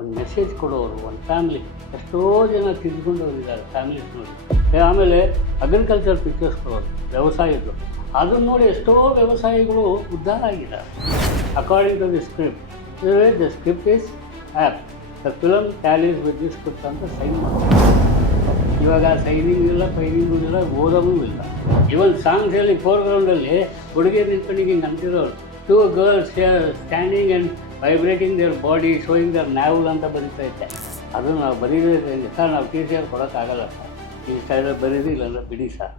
ಒಂದು ಮೆಸೇಜ್ ಕೊಡೋರು, ಒಂದು ಫ್ಯಾಮಿಲಿ ಎಷ್ಟೋ ಜನ ತಿದ್ದುಕೊಂಡವರಿದ್ದಾರೆ ಫ್ಯಾಮಿಲೀಸ್ ನೋಡಿ. ಆಮೇಲೆ ಅಗ್ರಿಕಲ್ಚರ್ ಪಿಕ್ಚರ್ಸ್ ಕೊಡೋರು, ವ್ಯವಸಾಯದ್ದು. ಅದನ್ನು ನೋಡಿ ಎಷ್ಟೋ ವ್ಯವಸಾಯಿಗಳು ಉದ್ಧಾರ ಆಗಿದ್ದಾರೆ. According to the script the script is of the film tallies with the script ಅಂತ ಸೈನ್ ಮಾಡ್ತಾರೆ. ಇವಾಗ ಸೈನಿಂಗ್ ಇಲ್ಲ ಫೈನಿಂಗು ಇಲ್ಲ, ಓದವೂ ಇಲ್ಲ. ಇವನ್ ಸಾಂಗ್ಸ್ ಹೇಳಿ ಫೋರ್ಗ್ರೌಂಡಲ್ಲಿ ಹುಡುಗಿ ನಿಂತ್ಕೊಂಡು ಹಿಂಗೆ ಅಂತಿರೋರು two girls standing and vibrating ದೇವ್ರ ಬಾಡಿ ಶೋಯಿಂಗ್ ದೇವ್ರ ನ್ಯಾವಲ್ ಅಂತ ಬರೀತಾ ಇದ್ದೆ. ಅದು ನಾವು ಬರೀದ್ರೆ ಸರ್, ನಾವು ಟಿ ಸಿ ಆರ್ ಕೊಡೋಕ್ಕಾಗಲ್ಲ ಸರ್. ಈ ಸ್ಟೈಲಲ್ಲಿ ಬರೀರಿ ಇಲ್ಲಾಂದ್ರೆ ಬಿಡಿ ಸರ್.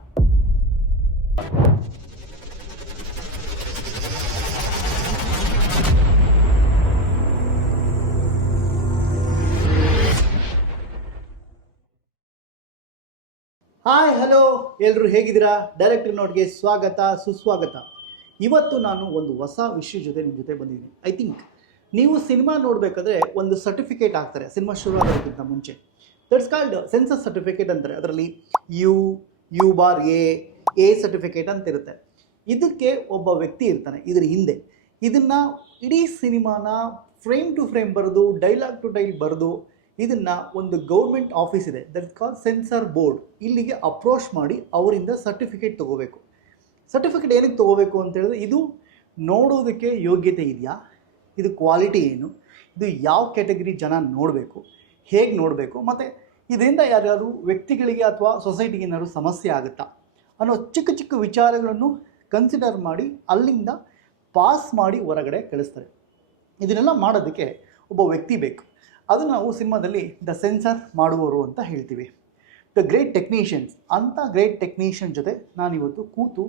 ಹಾಯ್ ಹಲೋ ಎಲ್ಲರೂ ಹೇಗಿದ್ದೀರಾ? ಡೈರೆಕ್ಟರ್ ನೋಟ್ಗೆ ಸ್ವಾಗತ, ಸುಸ್ವಾಗತ. ಇವತ್ತು ನಾನು ಒಂದು ಹೊಸ ವಿಷಯ ಜೊತೆ ನಿಮ್ಮ ಜೊತೆ ಬಂದಿದ್ದೀನಿ. ಐ ಥಿಂಕ್ ನೀವು ಸಿನಿಮಾ ನೋಡಬೇಕಾದ್ರೆ ಒಂದು ಸರ್ಟಿಫಿಕೇಟ್ ಹಾಕ್ತಾರೆ, ಸಿನಿಮಾ ಶುರು ಆಗೋದಕ್ಕಿಂತ ಮುಂಚೆ. ದಟ್ಸ್ ಕಾಲ್ಡ್ ಸೆನ್ಸಸ್ ಸರ್ಟಿಫಿಕೇಟ್ ಅಂತಾರೆ ಅದರಲ್ಲಿ U U bar A A certificate ಅಂತ ಇರುತ್ತೆ ಇದಕ್ಕೆ ಒಬ್ಬ ವ್ಯಕ್ತಿ ಇರ್ತಾನೆ, ಇದರ ಹಿಂದೆ. ಇದನ್ನು ಇಡೀ ಸಿನಿಮಾನ ಫ್ರೇಮ್ ಟು ಫ್ರೇಮ್ ಬರೆದು ಡೈಲಾಗ್ ಟು ಡೈಲ್ ಬರೆದು, ಇದನ್ನು ಒಂದು ಗೌರ್ಮೆಂಟ್ ಆಫೀಸ್ ಇದೆ ದಟ್ ಕಾಲ್ ಸೆನ್ಸರ್ ಬೋರ್ಡ್ ಇಲ್ಲಿಗೆ ಅಪ್ರೋಚ್ ಮಾಡಿ ಅವರಿಂದ ಸರ್ಟಿಫಿಕೇಟ್ ತೊಗೋಬೇಕು. ಸರ್ಟಿಫಿಕೇಟ್ ಏನಕ್ಕೆ ತೊಗೋಬೇಕು ಅಂತ ಹೇಳಿದ್ರೆ, ಇದು ನೋಡೋದಕ್ಕೆ ಯೋಗ್ಯತೆ ಇದೆಯಾ? ಇದು ಕ್ವಾಲಿಟಿ ಏನು? ಇದು ಯಾವ ಕ್ಯಾಟಗರಿ ಜನ ನೋಡಬೇಕು? ಹೇಗೆ ನೋಡಬೇಕು? ಮತ್ತು ಇದರಿಂದ ಯಾರ್ಯಾರು ವ್ಯಕ್ತಿಗಳಿಗೆ ಅಥವಾ ಸೊಸೈಟಿಗೆ ಏನಾದರೂ ಸಮಸ್ಯೆ ಆಗುತ್ತಾ? ಅನ್ನೋ ಚಿಕ್ಕ ಚಿಕ್ಕ ವಿಚಾರಗಳನ್ನು ಕನ್ಸಿಡರ್ ಮಾಡಿ ಅಲ್ಲಿಂದ ಪಾಸ್ ಮಾಡಿ ಹೊರಗಡೆ ಕಳಿಸ್ತಾರೆ. ಇದನ್ನೆಲ್ಲ ಮಾಡೋದಕ್ಕೆ ಒಬ್ಬ ವ್ಯಕ್ತಿ ಬೇಕು. ಅದು ನಾವು ಸಿನಿಮಾದಲ್ಲಿ ದ ಸೆನ್ಸರ್ ಮಾಡುವವರು ಅಂತ ಹೇಳ್ತೀವಿ. The great technicians. ಅಂಥ ಗ್ರೇಟ್ ಟೆಕ್ನಿಷಿಯನ್ ಜೊತೆ ನಾನಿವತ್ತು ಕೂತು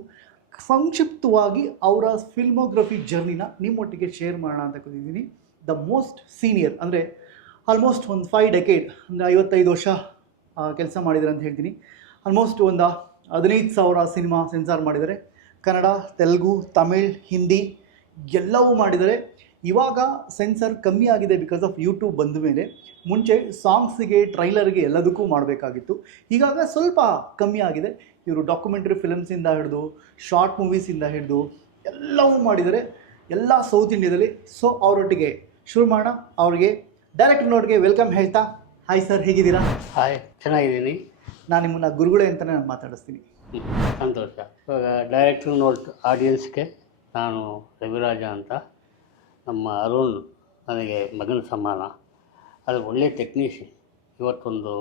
ಸಂಕ್ಷಿಪ್ತವಾಗಿ ಅವರ ಫಿಲ್ಮೋಗ್ರಫಿ ಜರ್ನಿನ ನಿಮ್ಮೊಟ್ಟಿಗೆ ಶೇರ್ ಮಾಡೋಣ ಅಂತ ಕೂತಿದ್ದೀನಿ. ದ ಮೋಸ್ಟ್ ಸೀನಿಯರ್ ಅಂದರೆ ಆಲ್ಮೋಸ್ಟ್ ಒಂದು ಫೈವ್ ಡೆಕೇಡ್ ಅಂದರೆ ಐವತ್ತೈದು ವರ್ಷ ಕೆಲಸ ಮಾಡಿದ್ದಾರೆ ಅಂತ ಹೇಳ್ತೀನಿ. ಆಲ್ಮೋಸ್ಟ್ ಒಂದು ಹದಿನೈದು ಸಾವಿರ ಸಿನಿಮಾ ಸೆನ್ಸಾರ್ ಮಾಡಿದ್ದಾರೆ. ಕನ್ನಡ, ತೆಲುಗು, ತಮಿಳ್, ಹಿಂದಿ ಎಲ್ಲವೂ ಮಾಡಿದ್ದಾರೆ. ಇವಾಗ ಸೆನ್ಸರ್ ಕಮ್ಮಿ ಆಗಿದೆ ಬಿಕಾಸ್ ಆಫ್ ಯೂಟ್ಯೂಬ್ ಬಂದ ಮೇಲೆ. ಮುಂಚೆ ಸಾಂಗ್ಸಿಗೆ ಟ್ರೈಲರ್ಗೆ ಎಲ್ಲದಕ್ಕೂ ಮಾಡಬೇಕಾಗಿತ್ತು. ಈಗಾಗ ಸ್ವಲ್ಪ ಕಮ್ಮಿ ಆಗಿದೆ. ಇವರು ಡಾಕ್ಯುಮೆಂಟ್ರಿ ಫಿಲಮ್ಸಿಂದ ಹಿಡಿದು ಶಾರ್ಟ್ ಮೂವೀಸಿಂದ ಹಿಡಿದು ಎಲ್ಲವೂ ಮಾಡಿದರೆ ಎಲ್ಲ ಸೌತ್ ಇಂಡಿಯಾದಲ್ಲಿ ಸೊ ಅವರೊಟ್ಟಿಗೆ ಶುರು ಮಾಡೋಣ. ಅವ್ರಿಗೆ ಡೈರೆಕ್ಟ್ ನೋಡ್ಗೆ ವೆಲ್ಕಮ್ ಹೇಳ್ತಾ. ಹಾಯ್ ಸರ್ ಹೇಗಿದ್ದೀರಾ? ಹಾಯ್ ಚೆನ್ನಾಗಿದ್ದೀನಿ. ನಾನು ನಿಮ್ಮನ್ನು ಗುರುಗಳೇ ಅಂತಲೇ ನಾನು ಮಾತಾಡಿಸ್ತೀನಿ. ಸಂತೋಷ. ಇವಾಗ ಡೈರೆಕ್ಟ್ರು ನೋಟ್ ಆಡಿಯನ್ಸ್ಗೆ ನಾನು ರವಿರಾಜ ಅಂತ. ನಮ್ಮ ಅರುಣ್ ನನಗೆ ಮಗನ ಸಮಾನ. ಅದು ಒಳ್ಳೆಯ ಟೆಕ್ನಿಷಿಯನ್ ಇವತ್ತೊಂದು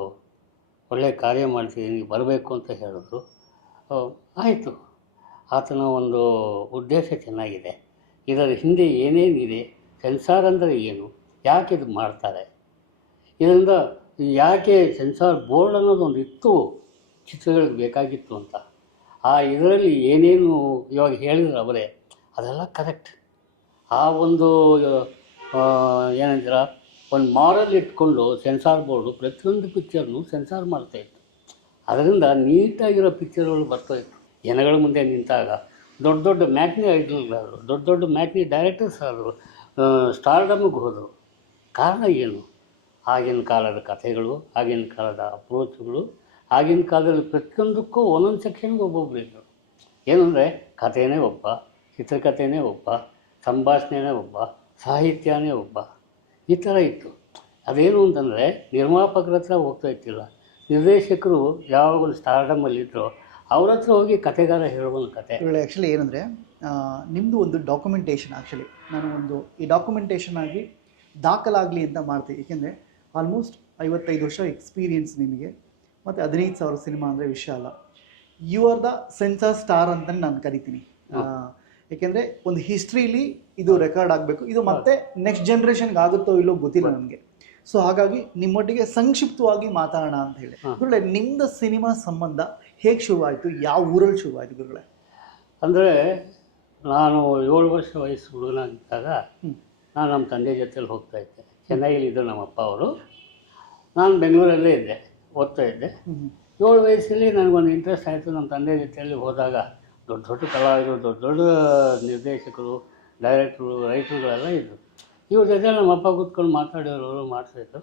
ಒಳ್ಳೆಯ ಕಾರ್ಯ ಮಾಡ್ತಿದ್ದೀನಿ ಬರಬೇಕು ಅಂತ ಹೇಳಿದ್ರು. ಆಯಿತು. ಆತನ ಒಂದು ಉದ್ದೇಶ ಚೆನ್ನಾಗಿದೆ. ಇದರ ಹಿಂದೆ ಏನೇನಿದೆ? ಸೆನ್ಸಾರ್ ಅಂದರೆ ಏನು? ಯಾಕೆ ಇದು ಮಾಡ್ತಾರೆ? ಇದರಿಂದ ಯಾಕೆ ಸೆನ್ಸಾರ್ ಬೋರ್ಡ್ ಅನ್ನೋದು ಒಂದು ಇತ್ತು ಚಿತ್ರಗಳಿಗೆ ಬೇಕಾಗಿತ್ತು ಅಂತ. ಆ ಇದರಲ್ಲಿ ಏನೇನು ಇವಾಗ ಹೇಳಿದ್ರು ಅವರೇ, ಅದೆಲ್ಲ ಕರೆಕ್ಟ್ ಆ ಒಂದು ಆ, ಏನಂತೀರ ಒಂದು ಮಾರಲ್ ಇಟ್ಕೊಂಡು ಸೆನ್ಸಾರ್ ಬೋರ್ಡು ಪ್ರತಿಯೊಂದು ಪಿಕ್ಚರ್ನು ಸೆನ್ಸಾರ್ ಮಾಡ್ತಾಯಿತ್ತು ಅದರಿಂದ ನೀಟಾಗಿರೋ ಪಿಕ್ಚರ್ಗಳು ಬರ್ತಾಯಿತ್ತು ಜನಗಳ ಮುಂದೆ ನಿಂತಾಗ ದೊಡ್ಡ ದೊಡ್ಡ ಮ್ಯಾಟ್ನಿ ಐಡಲ್ಗಳಾದರು ದೊಡ್ಡ ದೊಡ್ಡ ಮ್ಯಾಟ್ನಿ ಡೈರೆಕ್ಟರ್ಸ್ ಆದರು ಸ್ಟಾರ್ಡಮ್ಗೆ ಹೋದರು. ಕಾರಣ ಏನು? ಆಗಿನ ಕಾಲದ ಕಥೆಗಳು ಆಗಿನ ಕಾಲದ ಅಪ್ರೋಚ್ಗಳು ಆಗಿನ ಕಾಲದಲ್ಲಿ ಪ್ರತಿಯೊಂದಕ್ಕೂ ಒಂದೊಂದು ಸೆಕ್ಷನ್ಗೆ ಒಬ್ಬೊಬ್ಬರು ಇದ್ದರು ಏನಂದರೆ ಕಥೆನೇ ಒಬ್ಬ ಚಿತ್ರಕಥೆಯೇ ಒಬ್ಬ ಸಂಭಾಷಣೆನೇ ಒಬ್ಬ ಸಾಹಿತ್ಯನೇ ಒಬ್ಬ ಈ ಥರ ಇತ್ತು. ಅದೇನು ಅಂತಂದರೆ ನಿರ್ಮಾಪಕರ ಹತ್ರ ಹೋಗ್ತಾ ಇತ್ತಿಲ್ಲ ನಿರ್ದೇಶಕರು ಯಾವಾಗಲೂ ಸ್ಟಾರ್ಡಮಲ್ಲಿದ್ದರು ಅವ್ರ ಹತ್ರ ಹೋಗಿ ಕಥೆಗಾರ ಹೇಳ್ಬೋದು ಕತೆ ಆ್ಯಕ್ಚುಲಿ ಏನಂದರೆ ನಿಮ್ಮದು ಒಂದು ಡಾಕ್ಯುಮೆಂಟೇಷನ್ ಆ್ಯಕ್ಚುಲಿ ನಾನು ಒಂದು ಈ ಡಾಕ್ಯುಮೆಂಟೇಷನ್ ಆಗಿ ದಾಖಲಾಗಲಿ ಅಂತ ಮಾಡ್ತೀನಿ ಏಕೆಂದರೆ ಆಲ್ಮೋಸ್ಟ್ ಐವತ್ತೈದು ವರ್ಷ ಎಕ್ಸ್ಪೀರಿಯನ್ಸ್ ನಿಮಗೆ. ಮತ್ತು ಹದಿನೈದು ಸಾವಿರ ಸಿನಿಮಾ ಅಂದರೆ ವಿಷಯ ಅಲ್ಲ. You are the censor star ಅಂತ ನಾನು ಕರಿತೀನಿ. ಏಕೆಂದರೆ ಒಂದು ಹಿಸ್ಟ್ರಿಲಿ ಇದು ರೆಕಾರ್ಡ್ ಆಗಬೇಕು. ಇದು ಮತ್ತೆ ನೆಕ್ಸ್ಟ್ ಜನ್ರೇಷನ್ಗೆ ಆಗುತ್ತೋ ಇಲ್ಲೋ ಗೊತ್ತಿಲ್ಲ ನನಗೆ ಸೊ ಹಾಗಾಗಿ ನಿಮ್ಮೊಟ್ಟಿಗೆ ಸಂಕ್ಷಿಪ್ತವಾಗಿ ಮಾತಾಡೋಣ ಅಂತ ಹೇಳಿ. ಗುರುಳೆ ಗುರುಗಳೇ ನಿಮ್ದು ಸಿನಿಮಾ ಸಂಬಂಧ ಹೇಗೆ ಶುರುವಾಯಿತು? ಯಾವ ಊರಲ್ಲಿ ಶುರುವಾಯಿತು ಗುರುಗಳೇ? ಅಂದರೆ ನಾನು ಏಳು ವರ್ಷ ವಯಸ್ಸು ಹುಡುಗನಾಗಿದ್ದಾಗ. ನಾನು ನಮ್ಮ ತಂದೆ ಜೊತೆಲಿ ಹೋಗ್ತಾ ಇದ್ದೆ. ಚೆನ್ನೈಲಿದ್ದರು ನಮ್ಮ ಅಪ್ಪ ಅವರು. ನಾನು ಬೆಂಗಳೂರಲ್ಲೇ ಇದ್ದೆ ಓದ್ತಾ ಇದ್ದೆ. ಏಳು ವಯಸ್ಸಲ್ಲಿ ನನಗೊಂದು ಇಂಟ್ರೆಸ್ಟ್ ಆಯಿತು. ನಮ್ಮ ತಂದೆ ಜೊತೆಯಲ್ಲಿ ಹೋದಾಗ ದೊಡ್ಡ ದೊಡ್ಡ ಕಲಾವಿದರು ದೊಡ್ಡ ದೊಡ್ಡ ನಿರ್ದೇಶಕರು ಡೈರೆಕ್ಟ್ರು ರೈಟರ್ಗಳೆಲ್ಲ ಇದ್ದರು ಇವ್ರ ಜೊತೆ ನಮ್ಮ ಅಪ್ಪ ಕೂತ್ಕೊಂಡು ಮಾತಾಡೋರು ಮಾಡ್ತಾಯಿದ್ರು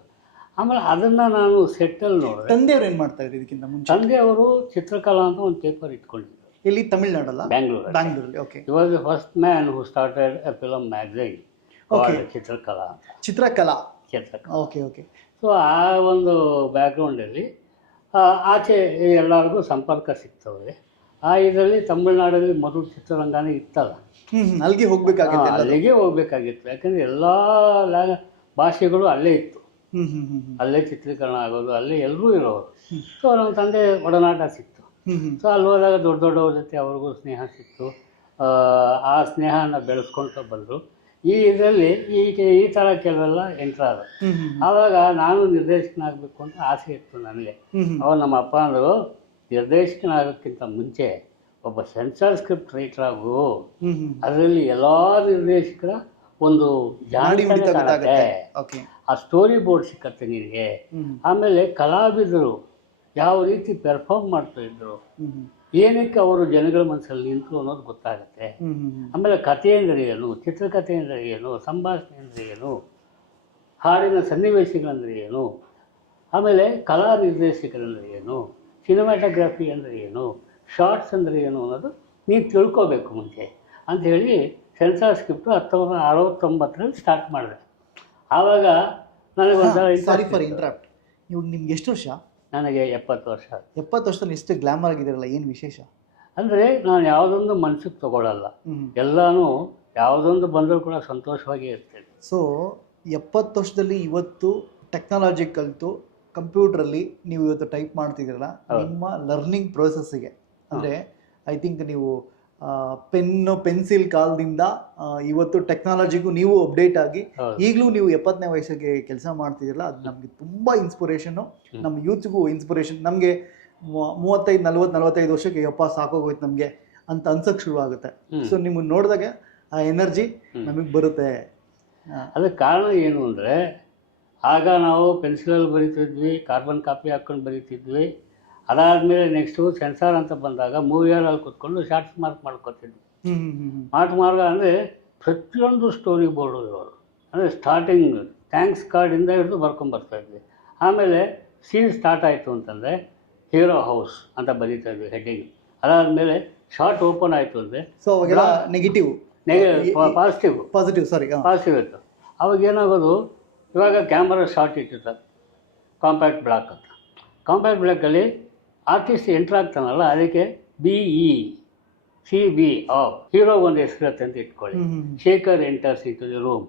ಆಮೇಲೆ ಅದನ್ನು ನಾನು ಸೆಟ್ಟಲ್ಲಿ ನೋಡಿದೆ. ತಂದೆಯವ್ರು ಏನು ಮಾಡ್ತಾ ಇದ್ರು ಇದಕ್ಕಿಂತ ಮುಂಚೆ? ತಂದೆಯವರು ಚಿತ್ರಕಲಾ ಅಂತ ಒಂದು ಪೇಪರ್ ಇಟ್ಕೊಂಡಿದ್ರು. ಇಲ್ಲಿ ತಮಿಳ್ನಾಡಲ್ಲ? ಬ್ಯಾಂಗ್ಳೂರು ಬ್ಯಾಂಗ್ಳೂರಲ್ಲಿ okay he was the first man who started a film magazine okay Chitrakala Chitrakala Chitrakala okay okay so ಆ ಒಂದು ಬ್ಯಾಕ್ಗ್ರೌಂಡಲ್ಲಿ ಆಚೆ ಎಲ್ಲರಿಗೂ ಸಂಪರ್ಕ ಸಿಗ್ತವೆ ಆ ಇದರಲ್ಲಿ ತಮಿಳ್ನಾಡಲ್ಲಿ ಮೊದಲು ಚಿತ್ರರಂಗನೇ ಇತ್ತಲ್ಲ. ಹ್ಮ್ ಅಲ್ಲಿಗೆ ಹೋಗ್ಬೇಕಾಗಿತ್ತು ಎಲ್ಲ ಅಲ್ಲಿಗೆ ಹೋಗ್ಬೇಕಾಗಿತ್ತು. ಯಾಕಂದ್ರೆ ಎಲ್ಲ ಭಾಷೆಗಳು ಅಲ್ಲೇ ಇತ್ತು. ಹ್ಮ್ ಹ್ಮ್ ಹ್ಮ್ ಹ್ಮ್. ಅಲ್ಲೇ ಚಿತ್ರೀಕರಣ ಆಗೋದು ಅಲ್ಲೇ ಎಲ್ಲರೂ ಇರೋರು. ಸೊ ನಮ್ಮ ತಂದೆ ಒಡನಾಟ ಸಿಕ್ತು. ಹ್ಮ್ ಹ್ಮ್. ಸೊ ಅಲ್ಲಿ ಹೋದಾಗ ದೊಡ್ಡ ದೊಡ್ಡವ್ರ ಜೊತೆ ಅವ್ರಿಗೂ ಸ್ನೇಹ ಸಿಕ್ತು. ಆ, ಆ ಸ್ನೇಹನ ಬೆಳೆಸ್ಕೊಳ್ತಾ ಬಂದರು. ಈ ಇದರಲ್ಲಿ ಈ ಈ ಥರ ಕೆಲವೆಲ್ಲ ಎಂಟ್ರಾದ ಹ್ಮ್ ಹ್ಮ್. ಆವಾಗ ನಾನು ನಿರ್ದೇಶಕನಾಗಬೇಕು ಅಂತ ಆಸೆ ಇತ್ತು ನನಗೆ. ಹ್ಮ್ ಹ್ಮ್. ಅವಾಗ ನಮ್ಮ ಅಪ್ಪ ಅಂದರು ನಿರ್ದೇಶಕನಾಗೋಕ್ಕಿಂತ ಮುಂಚೆ ಒಬ್ಬ ಸೆನ್ಸಾರ್ ಸ್ಕ್ರಿಪ್ಟ್ ರೈಟರ್ ಆಗು ಅದರಲ್ಲಿ ಎಲ್ಲ ನಿರ್ದೇಶಕರ ಒಂದು ಕಾಣುತ್ತೆ. ಓಕೆ ಆ ಸ್ಟೋರಿ ಬೋರ್ಡ್ ಸಿಕ್ಕತ್ತೆ ನಿನಗೆ. ಆಮೇಲೆ ಕಲಾವಿದರು ಯಾವ ರೀತಿ ಪೆರ್ಫಾರ್ಮ್ ಮಾಡ್ತಾ ಇದ್ರು ಏನಕ್ಕೆ ಅವರು ಜನಗಳ ಮನಸ್ಸಲ್ಲಿ ನಿಂತು ಅನ್ನೋದು ಗೊತ್ತಾಗುತ್ತೆ. ಆಮೇಲೆ ಕಥೆ ಅಂದರೆ ಏನು ಚಿತ್ರಕಥೆ ಅಂದರೆ ಏನು ಸಂಭಾಷಣೆ ಅಂದರೆ ಏನು ಹಾಡಿನ ಸನ್ನಿವೇಶಗಳಂದರೆ ಏನು ಆಮೇಲೆ ಕಲಾ ನಿರ್ದೇಶಕರಂದರೆ ಏನು ಸಿನಿಮಾಟೋಗ್ರಫಿ ಅಂದರೆ ಏನು? ಶಾರ್ಟ್ಸ್ ಅಂದರೆ ಏನು ಅನ್ನೋದು ನೀವು ತಿಳ್ಕೋಬೇಕು ಮುಂಚೆ. ಅಂತ ಹೇಳಿ ಸೆನ್ಸಾರ್ ಸ್ಕ್ರಿಪ್ಟು ಹತ್ತೊಂಬತ್ತು ಅರವತ್ತೊಂಬತ್ತರಲ್ಲಿ ಸ್ಟಾರ್ಟ್ ಮಾಡಿದೆ. ಆವಾಗ ನನಗೆ ಸಾರಿ ಫಾರ್. ಇಂಟ್ರಾಪ್ಟ್ ಇವಾಗ ನಿಮ್ಗೆ ಎಷ್ಟು ವರ್ಷ? ನನಗೆ ಎಪ್ಪತ್ತು ವರ್ಷ. ಎಪ್ಪತ್ತು ವರ್ಷದಲ್ಲಿ ಎಷ್ಟು ಗ್ಲಾಮರ್ ಆಗಿದ್ದೀರಲ್ಲ ಏನು ವಿಶೇಷ? ಅಂದರೆ ನಾನು ಯಾವುದೊಂದು ಮನಸ್ಸಿಗೆ ತಗೊಳ್ಳಲ್ಲ ಎಲ್ಲನೂ ಯಾವುದೊಂದು ಬಂದರೂ ಕೂಡ ಸಂತೋಷವಾಗಿ ಇರ್ತೇನೆ. ಸೊ ಎಪ್ಪತ್ತು ವರ್ಷದಲ್ಲಿ ಇವತ್ತು ಟೆಕ್ನಾಲಜಿ ಕಲಿತು ಕಂಪ್ಯೂಟ್ರಲ್ಲಿ ನೀವು ಇವತ್ತು ಟೈಪ್ ಮಾಡ್ತಿದ್ದೀರಲ್ಲ. ನಿಮ್ಮ ಲರ್ನಿಂಗ್ ಪ್ರೋಸೆಸ್ಸಿಗೆ ಅಂದರೆ ಐ ಥಿಂಕ್ ನೀವು ಪೆನ್ನು ಪೆನ್ಸಿಲ್ ಕಾಲದಿಂದ ಇವತ್ತು ಟೆಕ್ನಾಲಜಿಗೂ ನೀವು ಅಪ್ಡೇಟ್ ಆಗಿ ಈಗಲೂ ನೀವು ಎಪ್ಪತ್ತನೇ ವಯಸ್ಸಿಗೆ ಕೆಲಸ ಮಾಡ್ತಿದ್ದೀರಲ್ಲ ಅದು ನಮಗೆ ತುಂಬ ಇನ್ಸ್ಪಿರೇಷನ್ನು. ನಮ್ಮ ಯೂತ್ಗೂ ಇನ್ಸ್ಪಿರೇಷನ್ ನಮಗೆ ಮೂವತ್ತೈದು ನಲ್ವತ್ತು ನಲವತ್ತೈದು ವರ್ಷಕ್ಕೆ ಯಪ್ಪ ಸಾಕೋಗೋಯ್ತು ನಮಗೆ ಅಂತ ಅನ್ಸಕ್ಕೆ ಶುರು ಆಗುತ್ತೆ ಹ್ಮ್. ಸೊ ನಿಮ್ಮನ್ನು ನೋಡಿದಾಗ ಆ ಎನರ್ಜಿ. ನಮಗೆ ಬರುತ್ತೆ. ಅದಕ್ಕೆ ಕಾರಣ ಏನು ಅಂದರೆ ಆಗ ನಾವು ಪೆನ್ಸಿಲಲ್ಲಿ ಬರಿತಿದ್ವಿ ಕಾರ್ಬನ್ ಕಾಪಿ ಹಾಕ್ಕೊಂಡು ಬರಿತಿದ್ವಿ. ಅದಾದಮೇಲೆ ನೆಕ್ಸ್ಟು ಸೆನ್ಸಾರ್ ಅಂತ ಬಂದಾಗ ಮೂವಿಯರಲ್ಲಿ ಕೂತ್ಕೊಂಡು ಶಾರ್ಟ್ಸ್ ಮಾರ್ಕ್ ಮಾಡ್ಕೊತಿದ್ವಿ. ಮಾರ್ಕ್ ಮಾರ್ಗ ಅಂದರೆ ಪ್ರತಿಯೊಂದು ಸ್ಟೋರಿ ಬೋರ್ಡು ಇರೋರು ಅಂದರೆ ಸ್ಟಾರ್ಟಿಂಗ್ ಥ್ಯಾಂಕ್ಸ್ ಕಾರ್ಡಿಂದ ಹಿಡಿದು ಬರ್ಕೊಂಬರ್ತಾ ಇದ್ವಿ. ಆಮೇಲೆ ಸೀನ್ ಸ್ಟಾರ್ಟ್ ಆಯಿತು ಅಂತಂದರೆ ಹೀರೋ ಹೌಸ್ ಅಂತ ಬರೀತಾ ಇದ್ವಿ ಹೆಡ್ಡಿಂಗ್ ಅದಾದಮೇಲೆ ಶಾರ್ಟ್ ಓಪನ್ ಆಯಿತು ಅಂದರೆ ಸೊ ಅವಾಗೆಲ್ಲ ನೆಗೆಟಿವ್ ನೆಗೆ ಪಾಸಿಟಿವ್ ಪಾಸಿಟಿವ್ ಸಾರಿ ಪಾಸಿಟಿವ್ ಇತ್ತು ಅವಾಗ ಏನಾಗೋದು? ಇವಾಗ ಕ್ಯಾಮ್ರಾ ಶಾರ್ಟ್ ಇಟ್ಟಿರ್ತಾರೆ ಕಾಂಪ್ಯಾಕ್ಟ್ ಬ್ಲಾಕ್ ಅಂತ. ಕಾಂಪ್ಯಾಕ್ಟ್ ಬ್ಲಾಕಲ್ಲಿ ಆರ್ಟಿಸ್ಟ್ ಎಂಟ್ರ್ ಆಗ್ತಾನಲ್ಲ ಅದಕ್ಕೆ B E C B of hero ಒಂದು ಹೆಸರತ್ತೆ ಅಂತ ಇಟ್ಕೊಳ್ಳಿ. ಶೇಖರ್ ಎಂಟರ್ಸ್ ಇಟ್ಟು the room